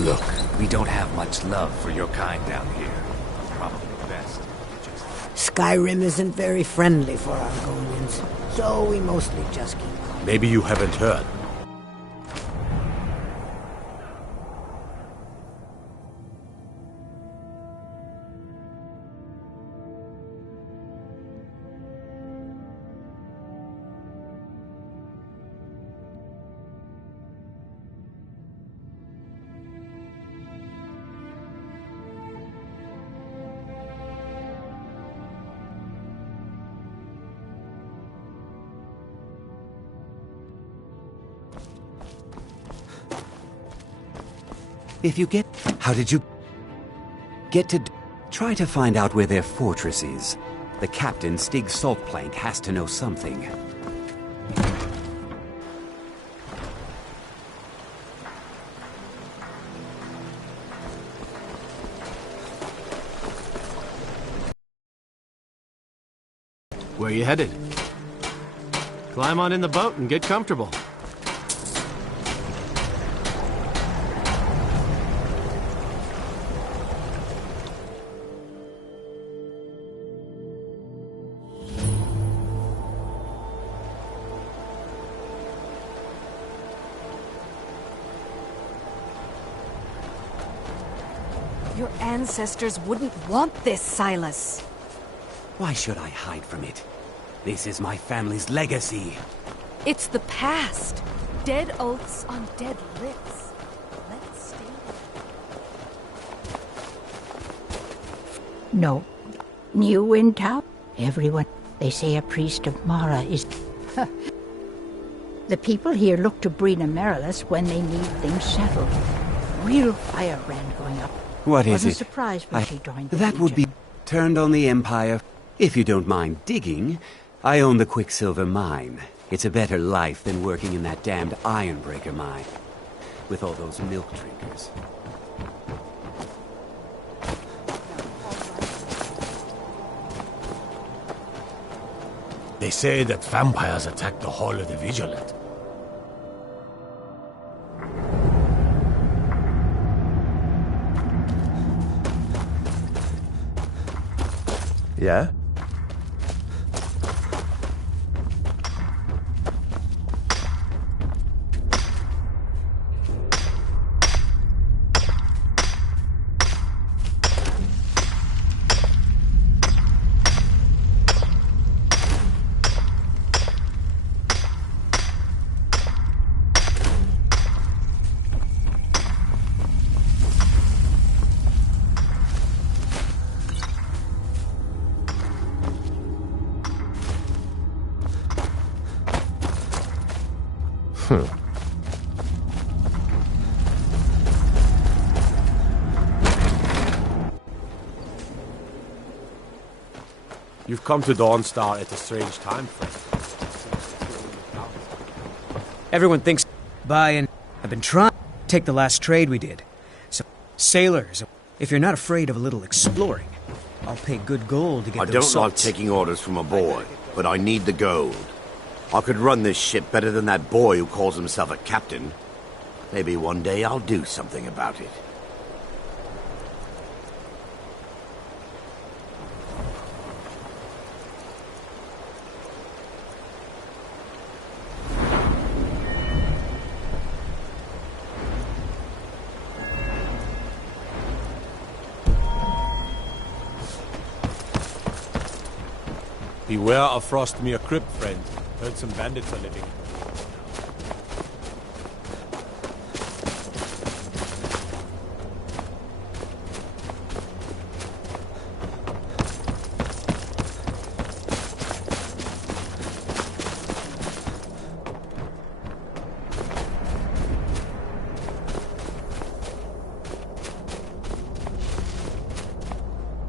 Look, we don't have much love for your kind down here. Probably best. Skyrim isn't very friendly for Argonians, so we mostly just keep calm. Maybe you haven't heard. If you get... How did you... Get to... Try to find out where their fortress is. The captain, Stig Saltplank, has to know something. Where you headed? Climb on in the boat and get comfortable. Your ancestors wouldn't want this, Silas. Why should I hide from it? This is my family's legacy. It's the past. Dead oaths on dead lips. Let's stay there. No. New in town? Everyone. They say a priest of Mara is... The people here look to Brina Marilis when they need things settled. Real firebrand going up. What is Wasn't it? surprised when she joined the That would be... Legion. Turned on the Empire. If you don't mind digging, I own the Quicksilver Mine. It's a better life than working in that damned Ironbreaker mine. With all those milk drinkers. They say that vampires attack the Hall of the Vigilant. Yeah? You've come to Dawnstar at a strange time, friend. Everyone thinks buying. I've been trying to take the last trade we did. So, sailors, if you're not afraid of a little exploring, I'll pay good gold to get I those don't like salts. taking orders from a boy, but I need the gold. I could run this ship better than that boy who calls himself a captain. Maybe one day I'll do something about it. Beware of Frostmere Crypt, friend. Heard some bandits are living.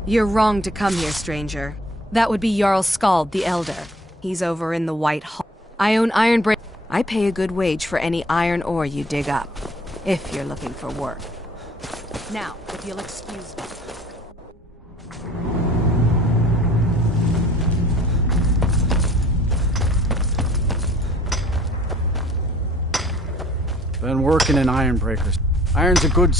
You're wrong to come here, stranger. That would be Jarl Skald the Elder. He's over in the White Hall. I own Ironbreaker. I pay a good wage for any iron ore you dig up, if you're looking for work. Now, if you'll excuse me. Been working in Ironbreakers. Iron's a good...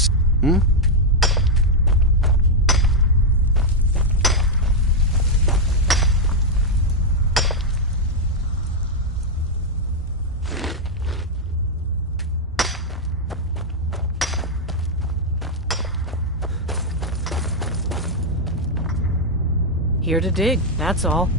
Here to dig, that's all.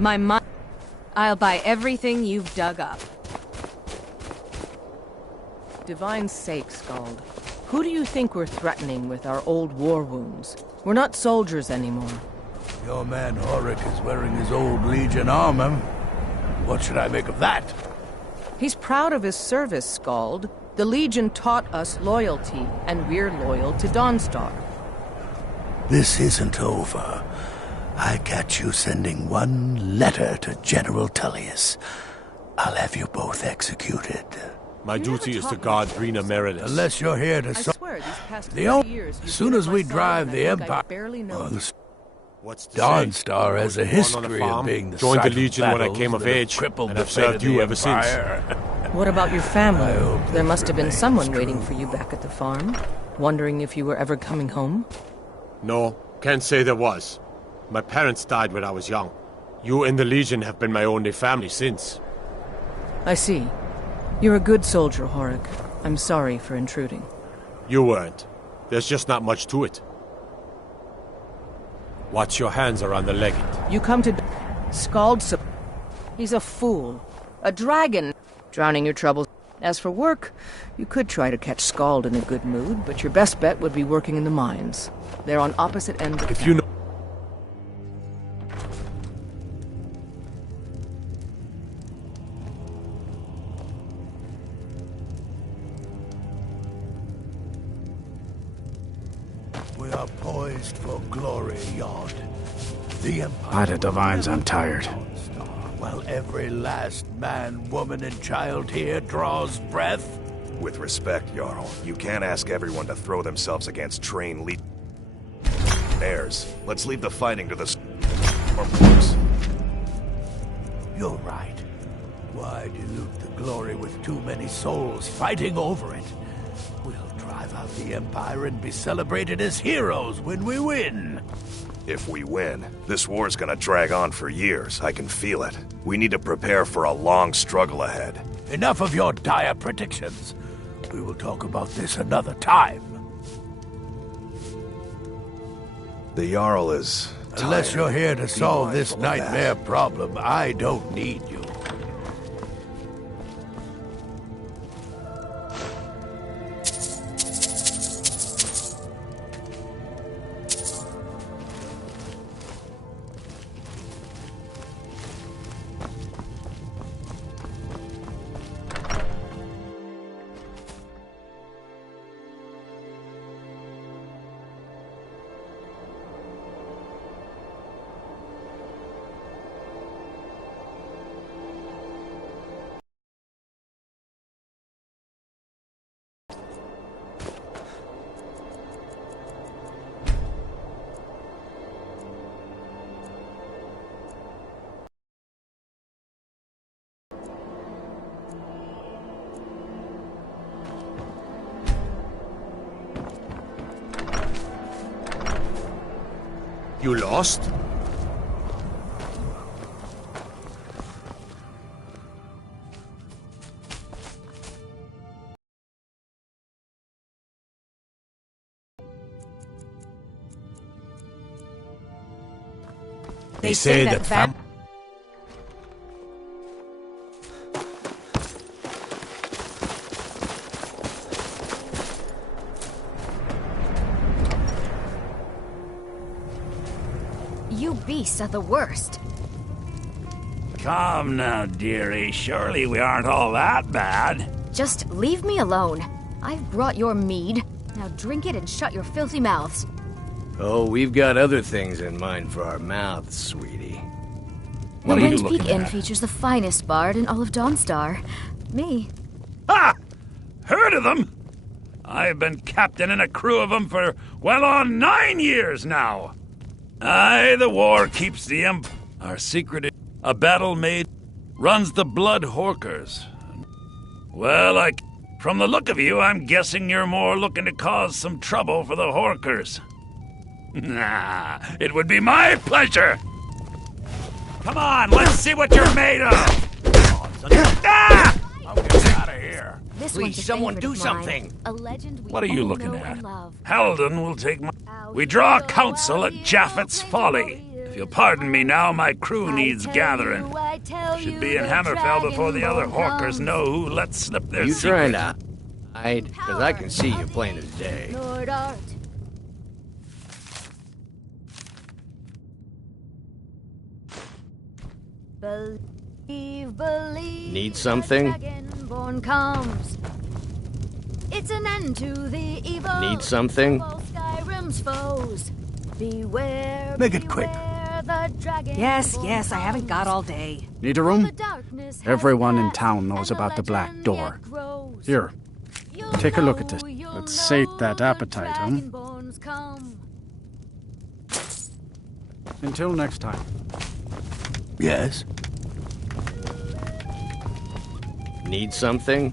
My money. I'll buy everything you've dug up. Divine's sake, Scald. Who do you think we're threatening with our old war wounds? We're not soldiers anymore. Your man Horik is wearing his old Legion armor. What should I make of that? He's proud of his service, Scald. The Legion taught us loyalty, and we're loyal to Dawnstar. This isn't over. I catch you sending one letter to General Tullius. I'll have you both executed. My duty is to guard Brina Meredith. Unless you're here to... I swear, these past The 30 years... as soon as we drive the Empire... Dawnstar has a history of being the Joined the site of Legion when I battles came of that have age, crippled and the I've fate served of the you ever since. Empire. What about your family? hope There this must have been remains someone waiting for you back at the farm, wondering if you were ever coming home. No, can't say there was. My parents died when I was young. You and the Legion have been my only family since. I see. You're a good soldier, Horik. I'm sorry for intruding. You weren't. There's just not much to it. Watch your hands around the legate. You come to Scald. He's a fool. A dragon. Drowning your troubles. As for work, you could try to catch Scald in a good mood, but your best bet would be working in the mines. They're on opposite ends of If you know... We are poised for glory, Yod. The Empire... Ida Divines, I'm tired. While every last man, woman, and child here draws breath. With respect, Jarl, you can't ask everyone to throw themselves against trained lead... heirs. Let's leave the fighting to the... folks. You're right. Why dilute the glory with too many souls fighting over it? We'll drive out the Empire and be celebrated as heroes when we win. If we win, this war's gonna drag on for years. I can feel it. We need to prepare for a long struggle ahead. Enough of your dire predictions. We will talk about this another time. The Jarl is... Unless you're here to Be solve this mindful of that. nightmare problem, I don't need you. You lost? They say that You beasts are the worst. Come now, dearie. Surely we aren't all that bad. Just leave me alone. I've brought your mead. Now drink it and shut your filthy mouths. Oh, we've got other things in mind for our mouths, sweetie. The Wind Peak Inn features the finest bard in all of Dawnstar. Me. Ha! Heard of them? I've been captain in a crew of them for well on 9 years now. Aye, the war keeps the Our secret is a battle made runs the blood horkers. Well, from the look of you, I'm guessing you're more looking to cause some trouble for the horkers. Nah, it would be my pleasure. Come on, let's see what you're made of. Ah! I'll get out of here. This Please, one's a someone favorite do of mine. something. A legend we What are you all looking know at? and love. Halden will take my... We draw counsel at Japheth's Folly. If you'll pardon me now, my crew needs gathering. Should be in Hammerfell before the other hawkers know who let slip their You secret. trying to hide? Because I can see you plain as day. Lord Art. Believe, Need something? Dragonborn comes. It's an end to the evil. Need something? of all Skyrim's foes. Beware, Make it quick. beware the dragon. Yes, I haven't got all day. Need a room? Everyone in town knows about the Black Door. Here, take a look at this. Let's sate that appetite, huh? Until next time. Yes? Need something?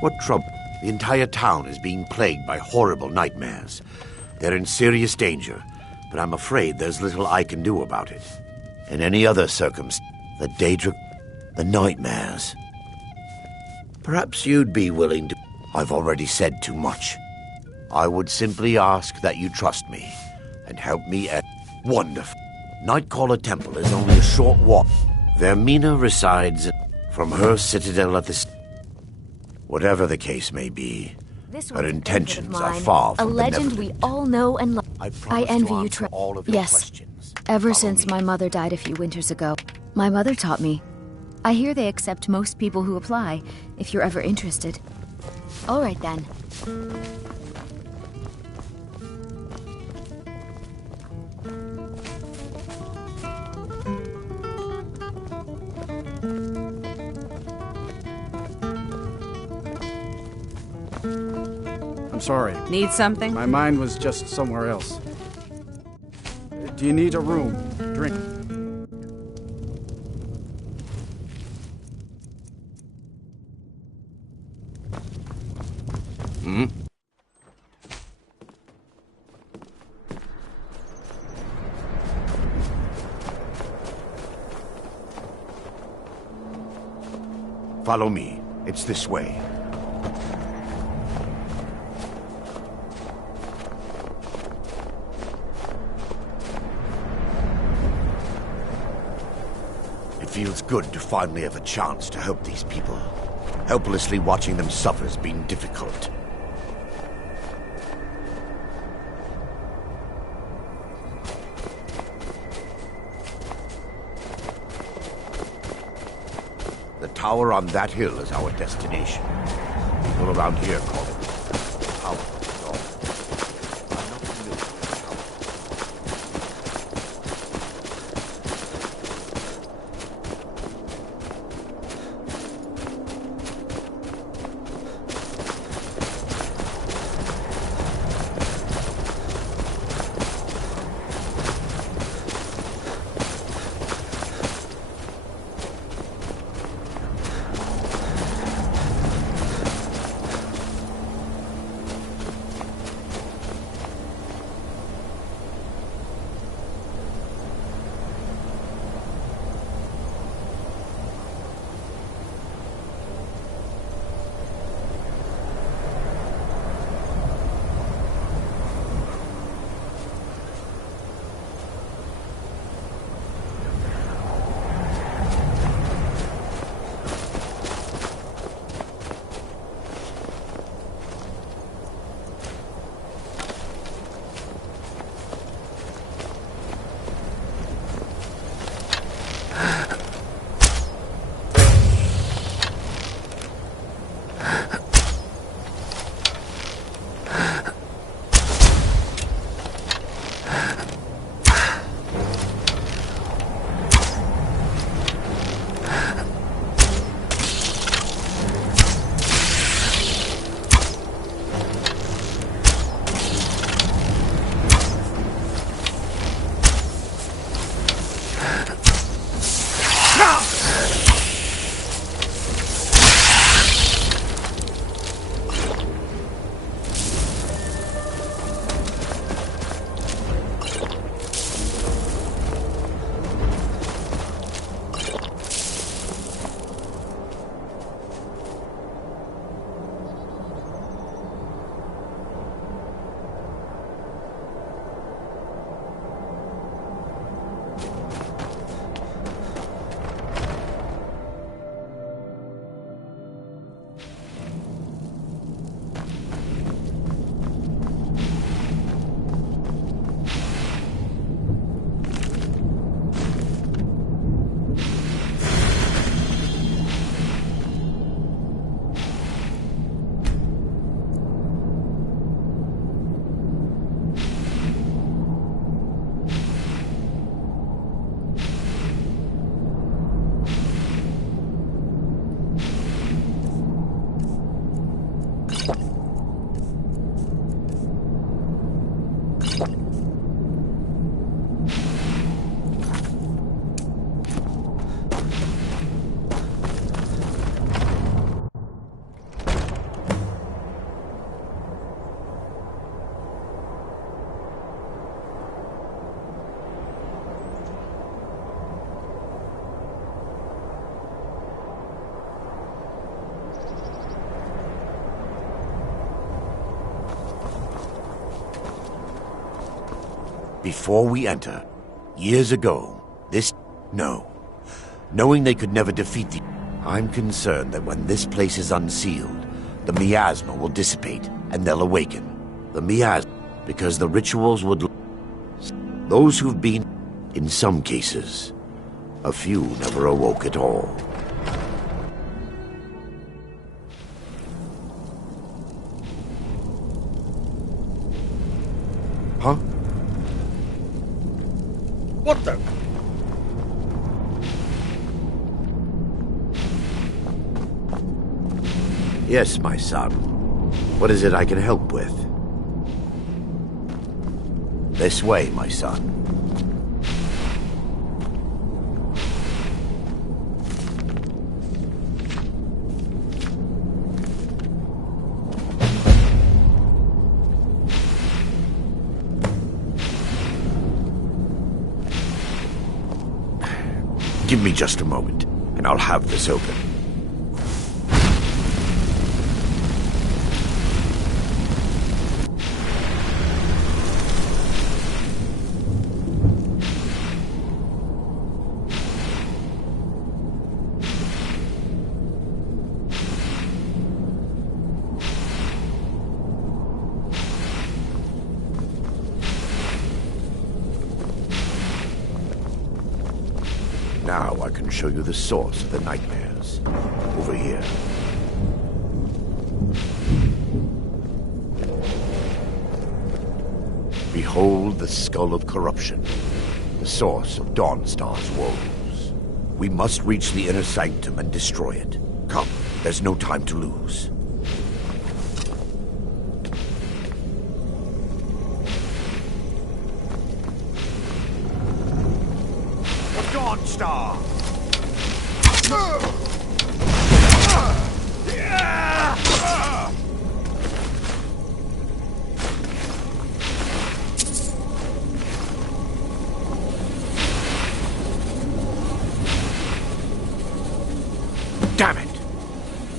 What trouble? The entire town is being plagued by horrible nightmares. They're in serious danger, but I'm afraid there's little I can do about it. In any other circumstance, the nightmares. Perhaps you'd be willing to... I've already said too much. I would simply ask that you trust me and help me at... Wonderful. Nightcaller Temple is only a short walk. Vermina resides from her citadel at the... Whatever the case may be, her intentions are far from a legend we all know and love. I envy you, all of your Yes. questions. Ever since my mother died a few winters ago, my mother taught me. I hear they accept most people who apply, if you're ever interested. All right, then. I'm sorry. Need something? My mind was just somewhere else. Do you need a room? Drink. Hmm? Follow me. It's this way. It feels good to finally have a chance to help these people. Helplessly watching them suffer has been difficult. The tower on that hill is our destination. People around here call it the Tower of Dawn. I'm not familiar with the tower. before we enter. Years ago, knowing they could never defeat the... I'm concerned that when this place is unsealed, the miasma will dissipate, and they'll awaken. The miasma, because the rituals would... Those who've been... In some cases, a few never awoke at all. Huh? What the? Yes, my son. What is it I can help with? This way, my son. Give me just a moment, and I'll have this open. Now I can show you the source of the nightmares. Over here. Behold the skull of corruption, the source of Dawnstar's woes. We must reach the inner sanctum and destroy it. Come, there's no time to lose. Dawnstar! Damn it!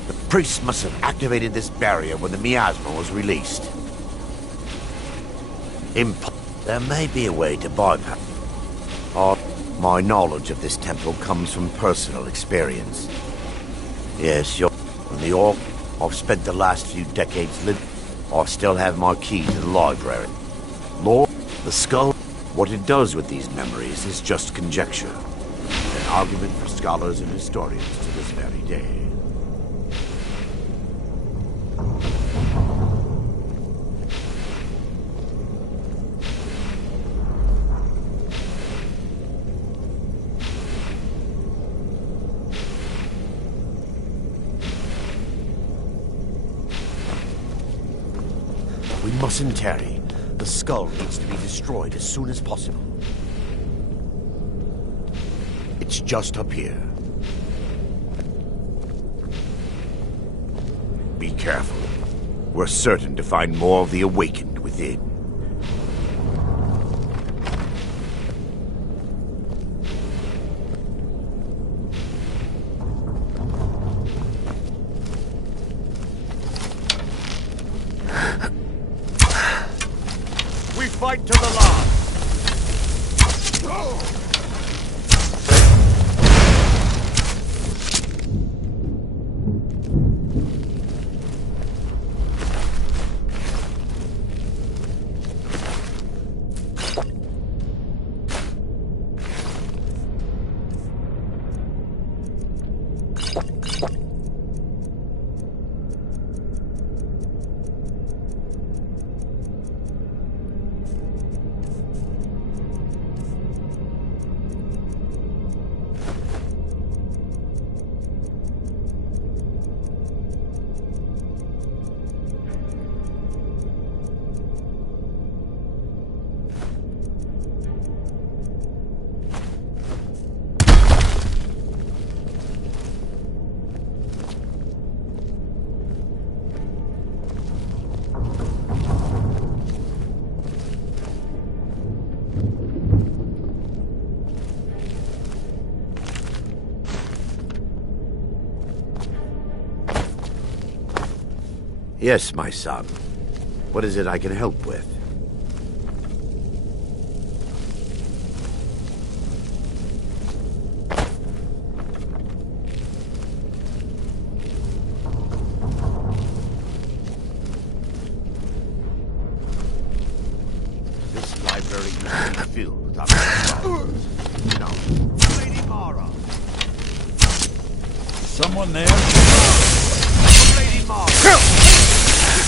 The priest must have activated this barrier when the miasma was released. There may be a way to bypass. My knowledge of this temple comes from personal experience. Yes, you're from the orc. I've spent the last few decades living. I still have my key to the library. Lord, the skull, what it does with these memories is just conjecture. An argument for scholars and historians to this very day. We mustn't tarry. The skull needs to be destroyed as soon as possible. It's just up here. Be careful. We're certain to find more of the awakened within. Fight to the last! Yes, my son. What is it I can help with? Someone there? He's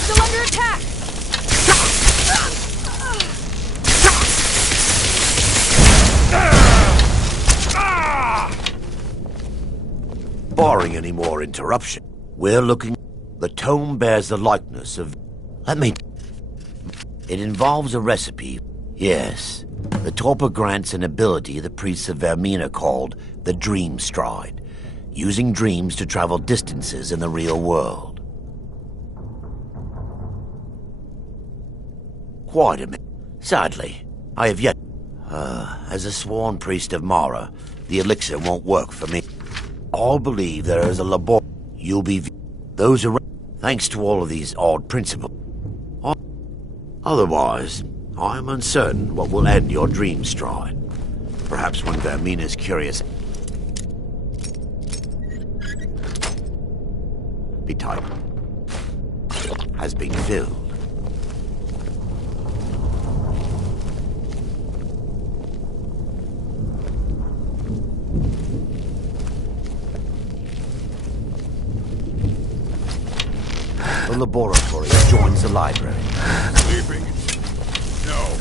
still under attack! Barring any more interruption, we're looking... The tome bears the likeness of... Let me... It involves a recipe. Yes. The Torpor grants an ability the priests of Vermina called the Dream Stride, using dreams to travel distances in the real world. Quite a minute. Sadly, I have yet... as a sworn priest of Mara, the elixir won't work for me. All believe there is a labor... You'll be... Those around... Thanks to all of these odd principles. Otherwise, I'm uncertain what will end your dream stride. Perhaps when Vermina's curious... Be tight. Has been filled. The laboratory joins the library. Sleeping? No.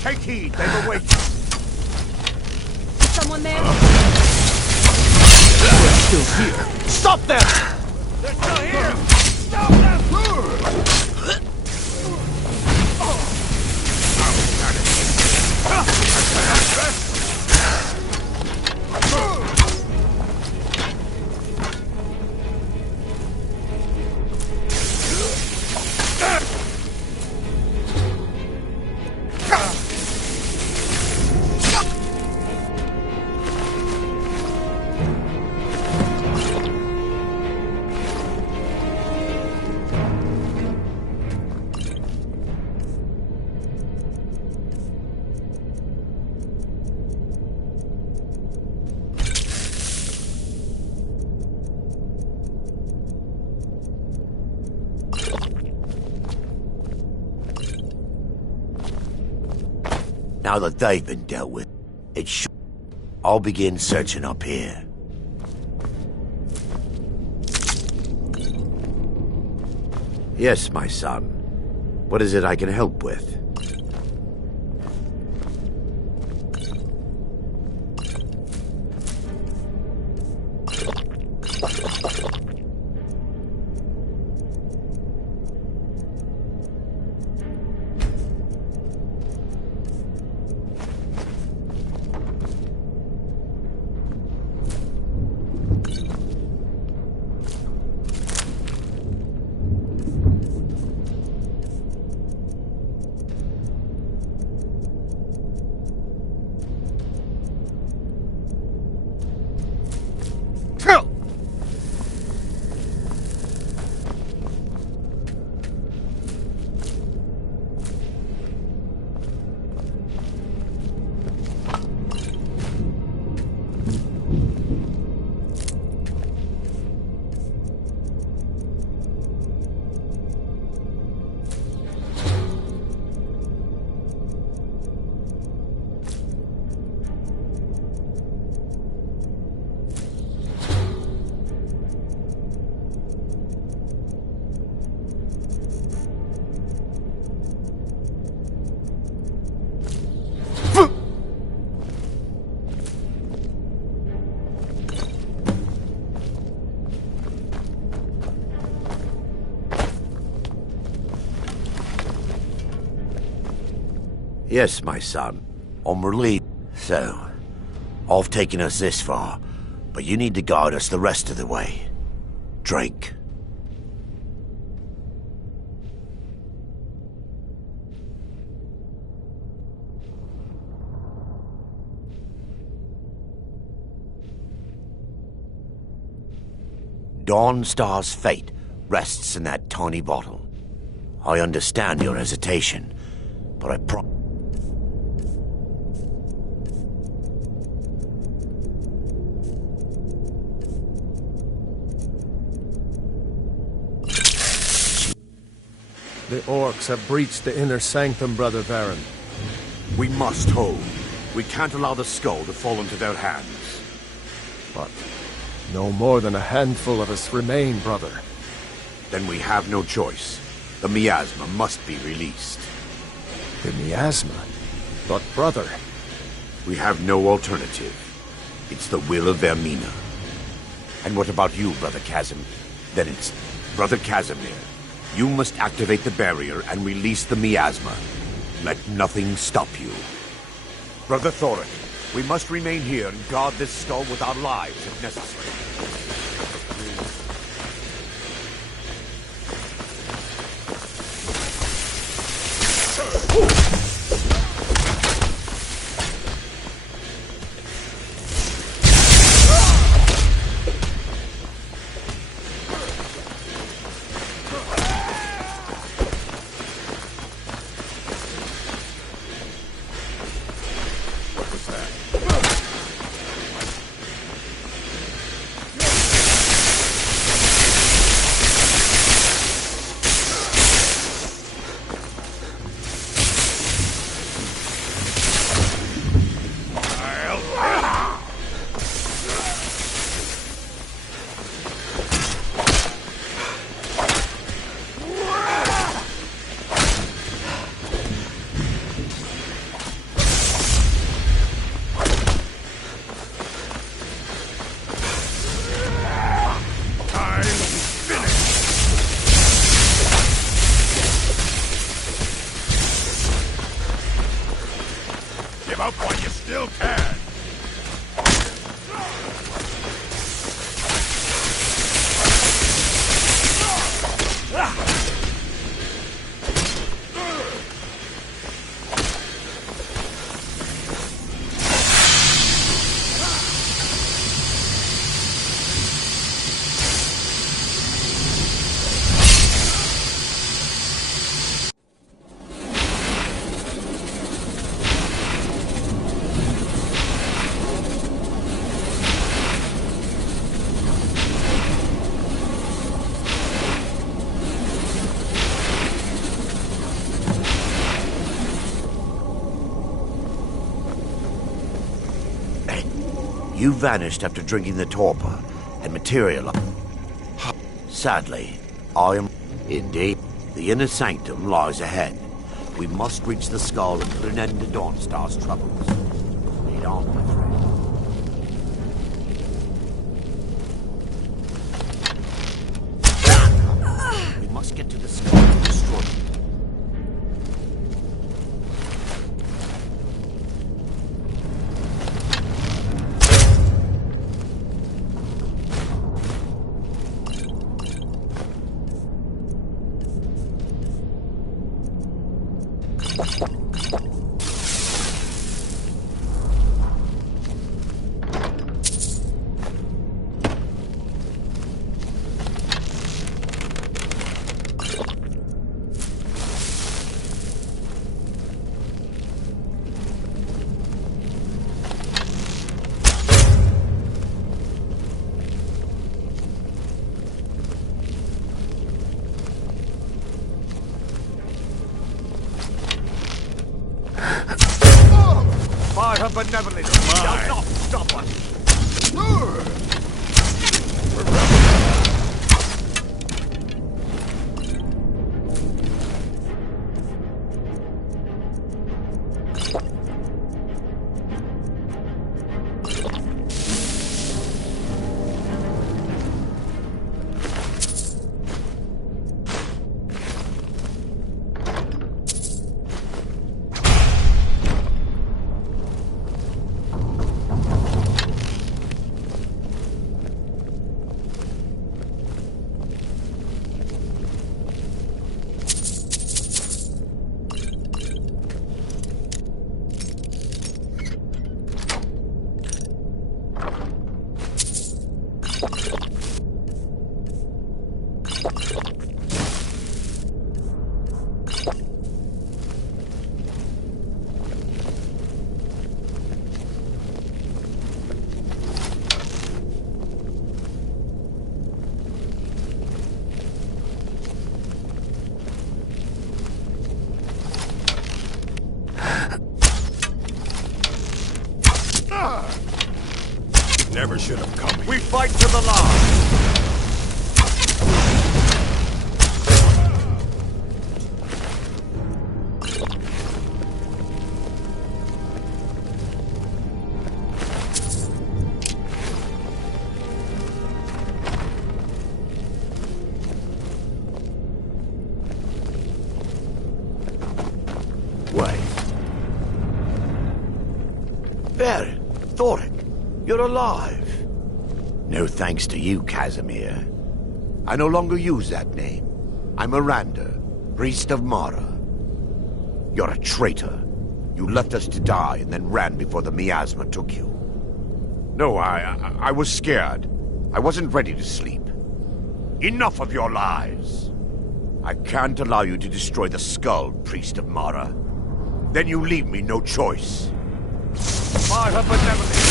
Take heed, they await. Someone there? We're still here. Stop them! They're still here! Stop them! Now that they've been dealt with, I'll begin searching up here. Yes, my son. What is it I can help with? Yes, my son. I'm relieved. So, I've taken us this far, but you need to guide us the rest of the way. Drink. Dawnstar's fate rests in that tawny bottle. I understand your hesitation, but I The orcs have breached the inner sanctum, Brother Varen. We must hold. We can't allow the skull to fall into their hands. But no more than a handful of us remain, brother. Then we have no choice. The miasma must be released. The miasma? But, brother... We have no alternative. It's the will of Vermina. And what about you, Brother Casimir? Then it's... Brother Casimir, you must activate the barrier and release the miasma. Let nothing stop you. Brother Thorin, we must remain here and guard this skull with our lives if necessary. You vanished after drinking the torpor and materialized. Sadly, I am... Indeed, the inner sanctum lies ahead. We must reach the skull and put an end to Dawnstar's troubles. Lead on, my friend. We must get to the skull and destroy it. Benevolence shall not stop us. We fight to the last! Baron, Thoric, you're alive. No thanks to you, Casimir. I no longer use that name. I'm Miranda, priest of Mara. You're a traitor. You left us to die and then ran before the miasma took you. No, I was scared. I wasn't ready to sleep. Enough of your lies. I can't allow you to destroy the skull, priest of Mara. Then you leave me no choice. By her benevolence.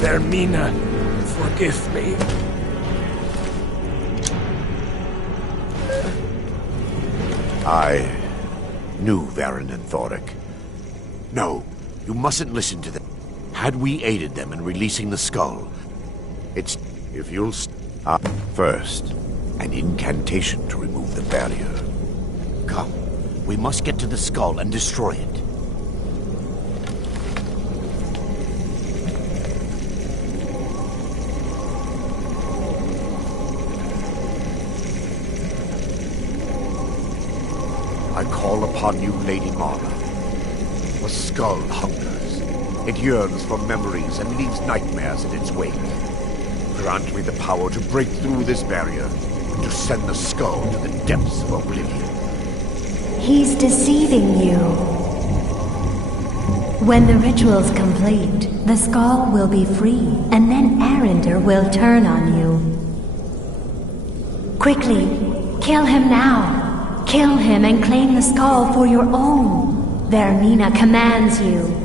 Hermina, forgive me. I knew Varen and Thoric. No, you mustn't listen to them. Had we aided them in releasing the skull, it's... if you'll... first, an incantation to remove the barrier. Come, we must get to the skull and destroy it. I call upon you, Lady Mara. The skull hungers. It yearns for memories and leaves nightmares in its wake. Grant me the power to break through this barrier, and to send the skull to the depths of oblivion. He's deceiving you. When the ritual's complete, the skull will be free, and then Arender will turn on you. Quickly, kill him now. Kill him and claim the skull for your own. Vermina commands you.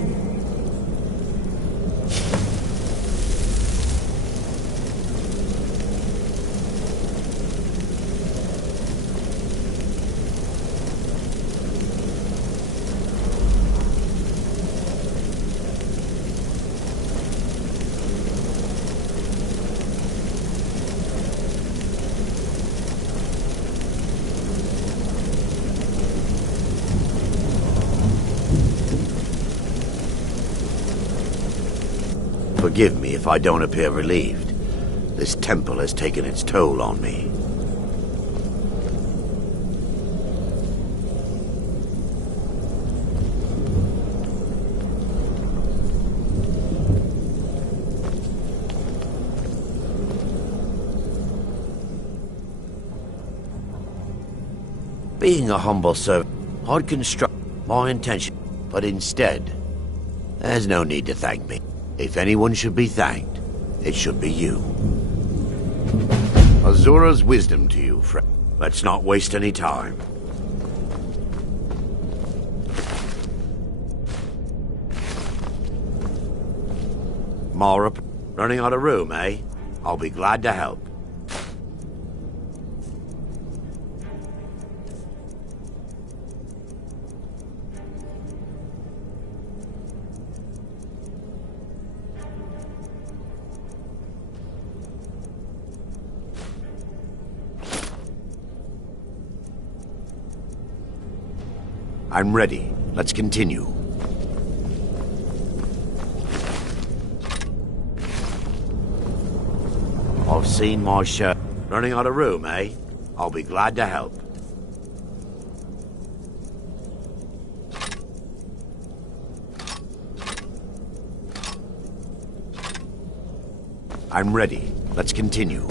Forgive me if I don't appear relieved. This temple has taken its toll on me. Being a humble servant, I'd construct my intention, but instead, there's no need to thank me. If anyone should be thanked, it should be you. Azura's wisdom to you, friend. Let's not waste any time. Mara, running out of room, eh? I'll be glad to help. I'm ready. Let's continue. I've seen my share. Running out of room, eh? I'll be glad to help. I'm ready. Let's continue.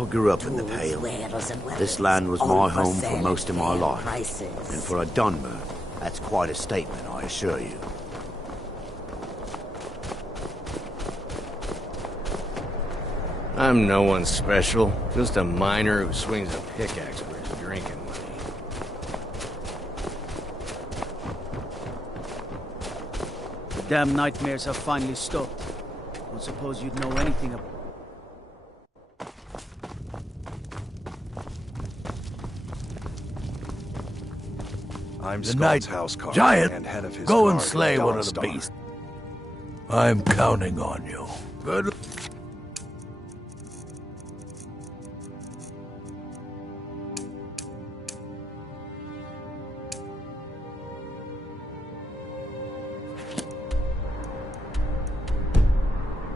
I grew up in the Pale. This land was my home for most of my life. And for a Dunmer, that's quite a statement, I assure you. I'm no one special. Just a miner who swings a pickaxe for his drinking money. The damn nightmares have finally stopped. Don't suppose you'd know anything about... I'm The Skull's night housecarl giant, and head of his go and guard, slay one of the Dawnstar. beasts. I'm counting on you. Good.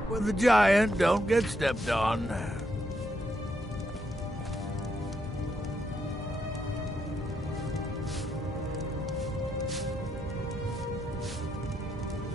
With the giant, don't get stepped on.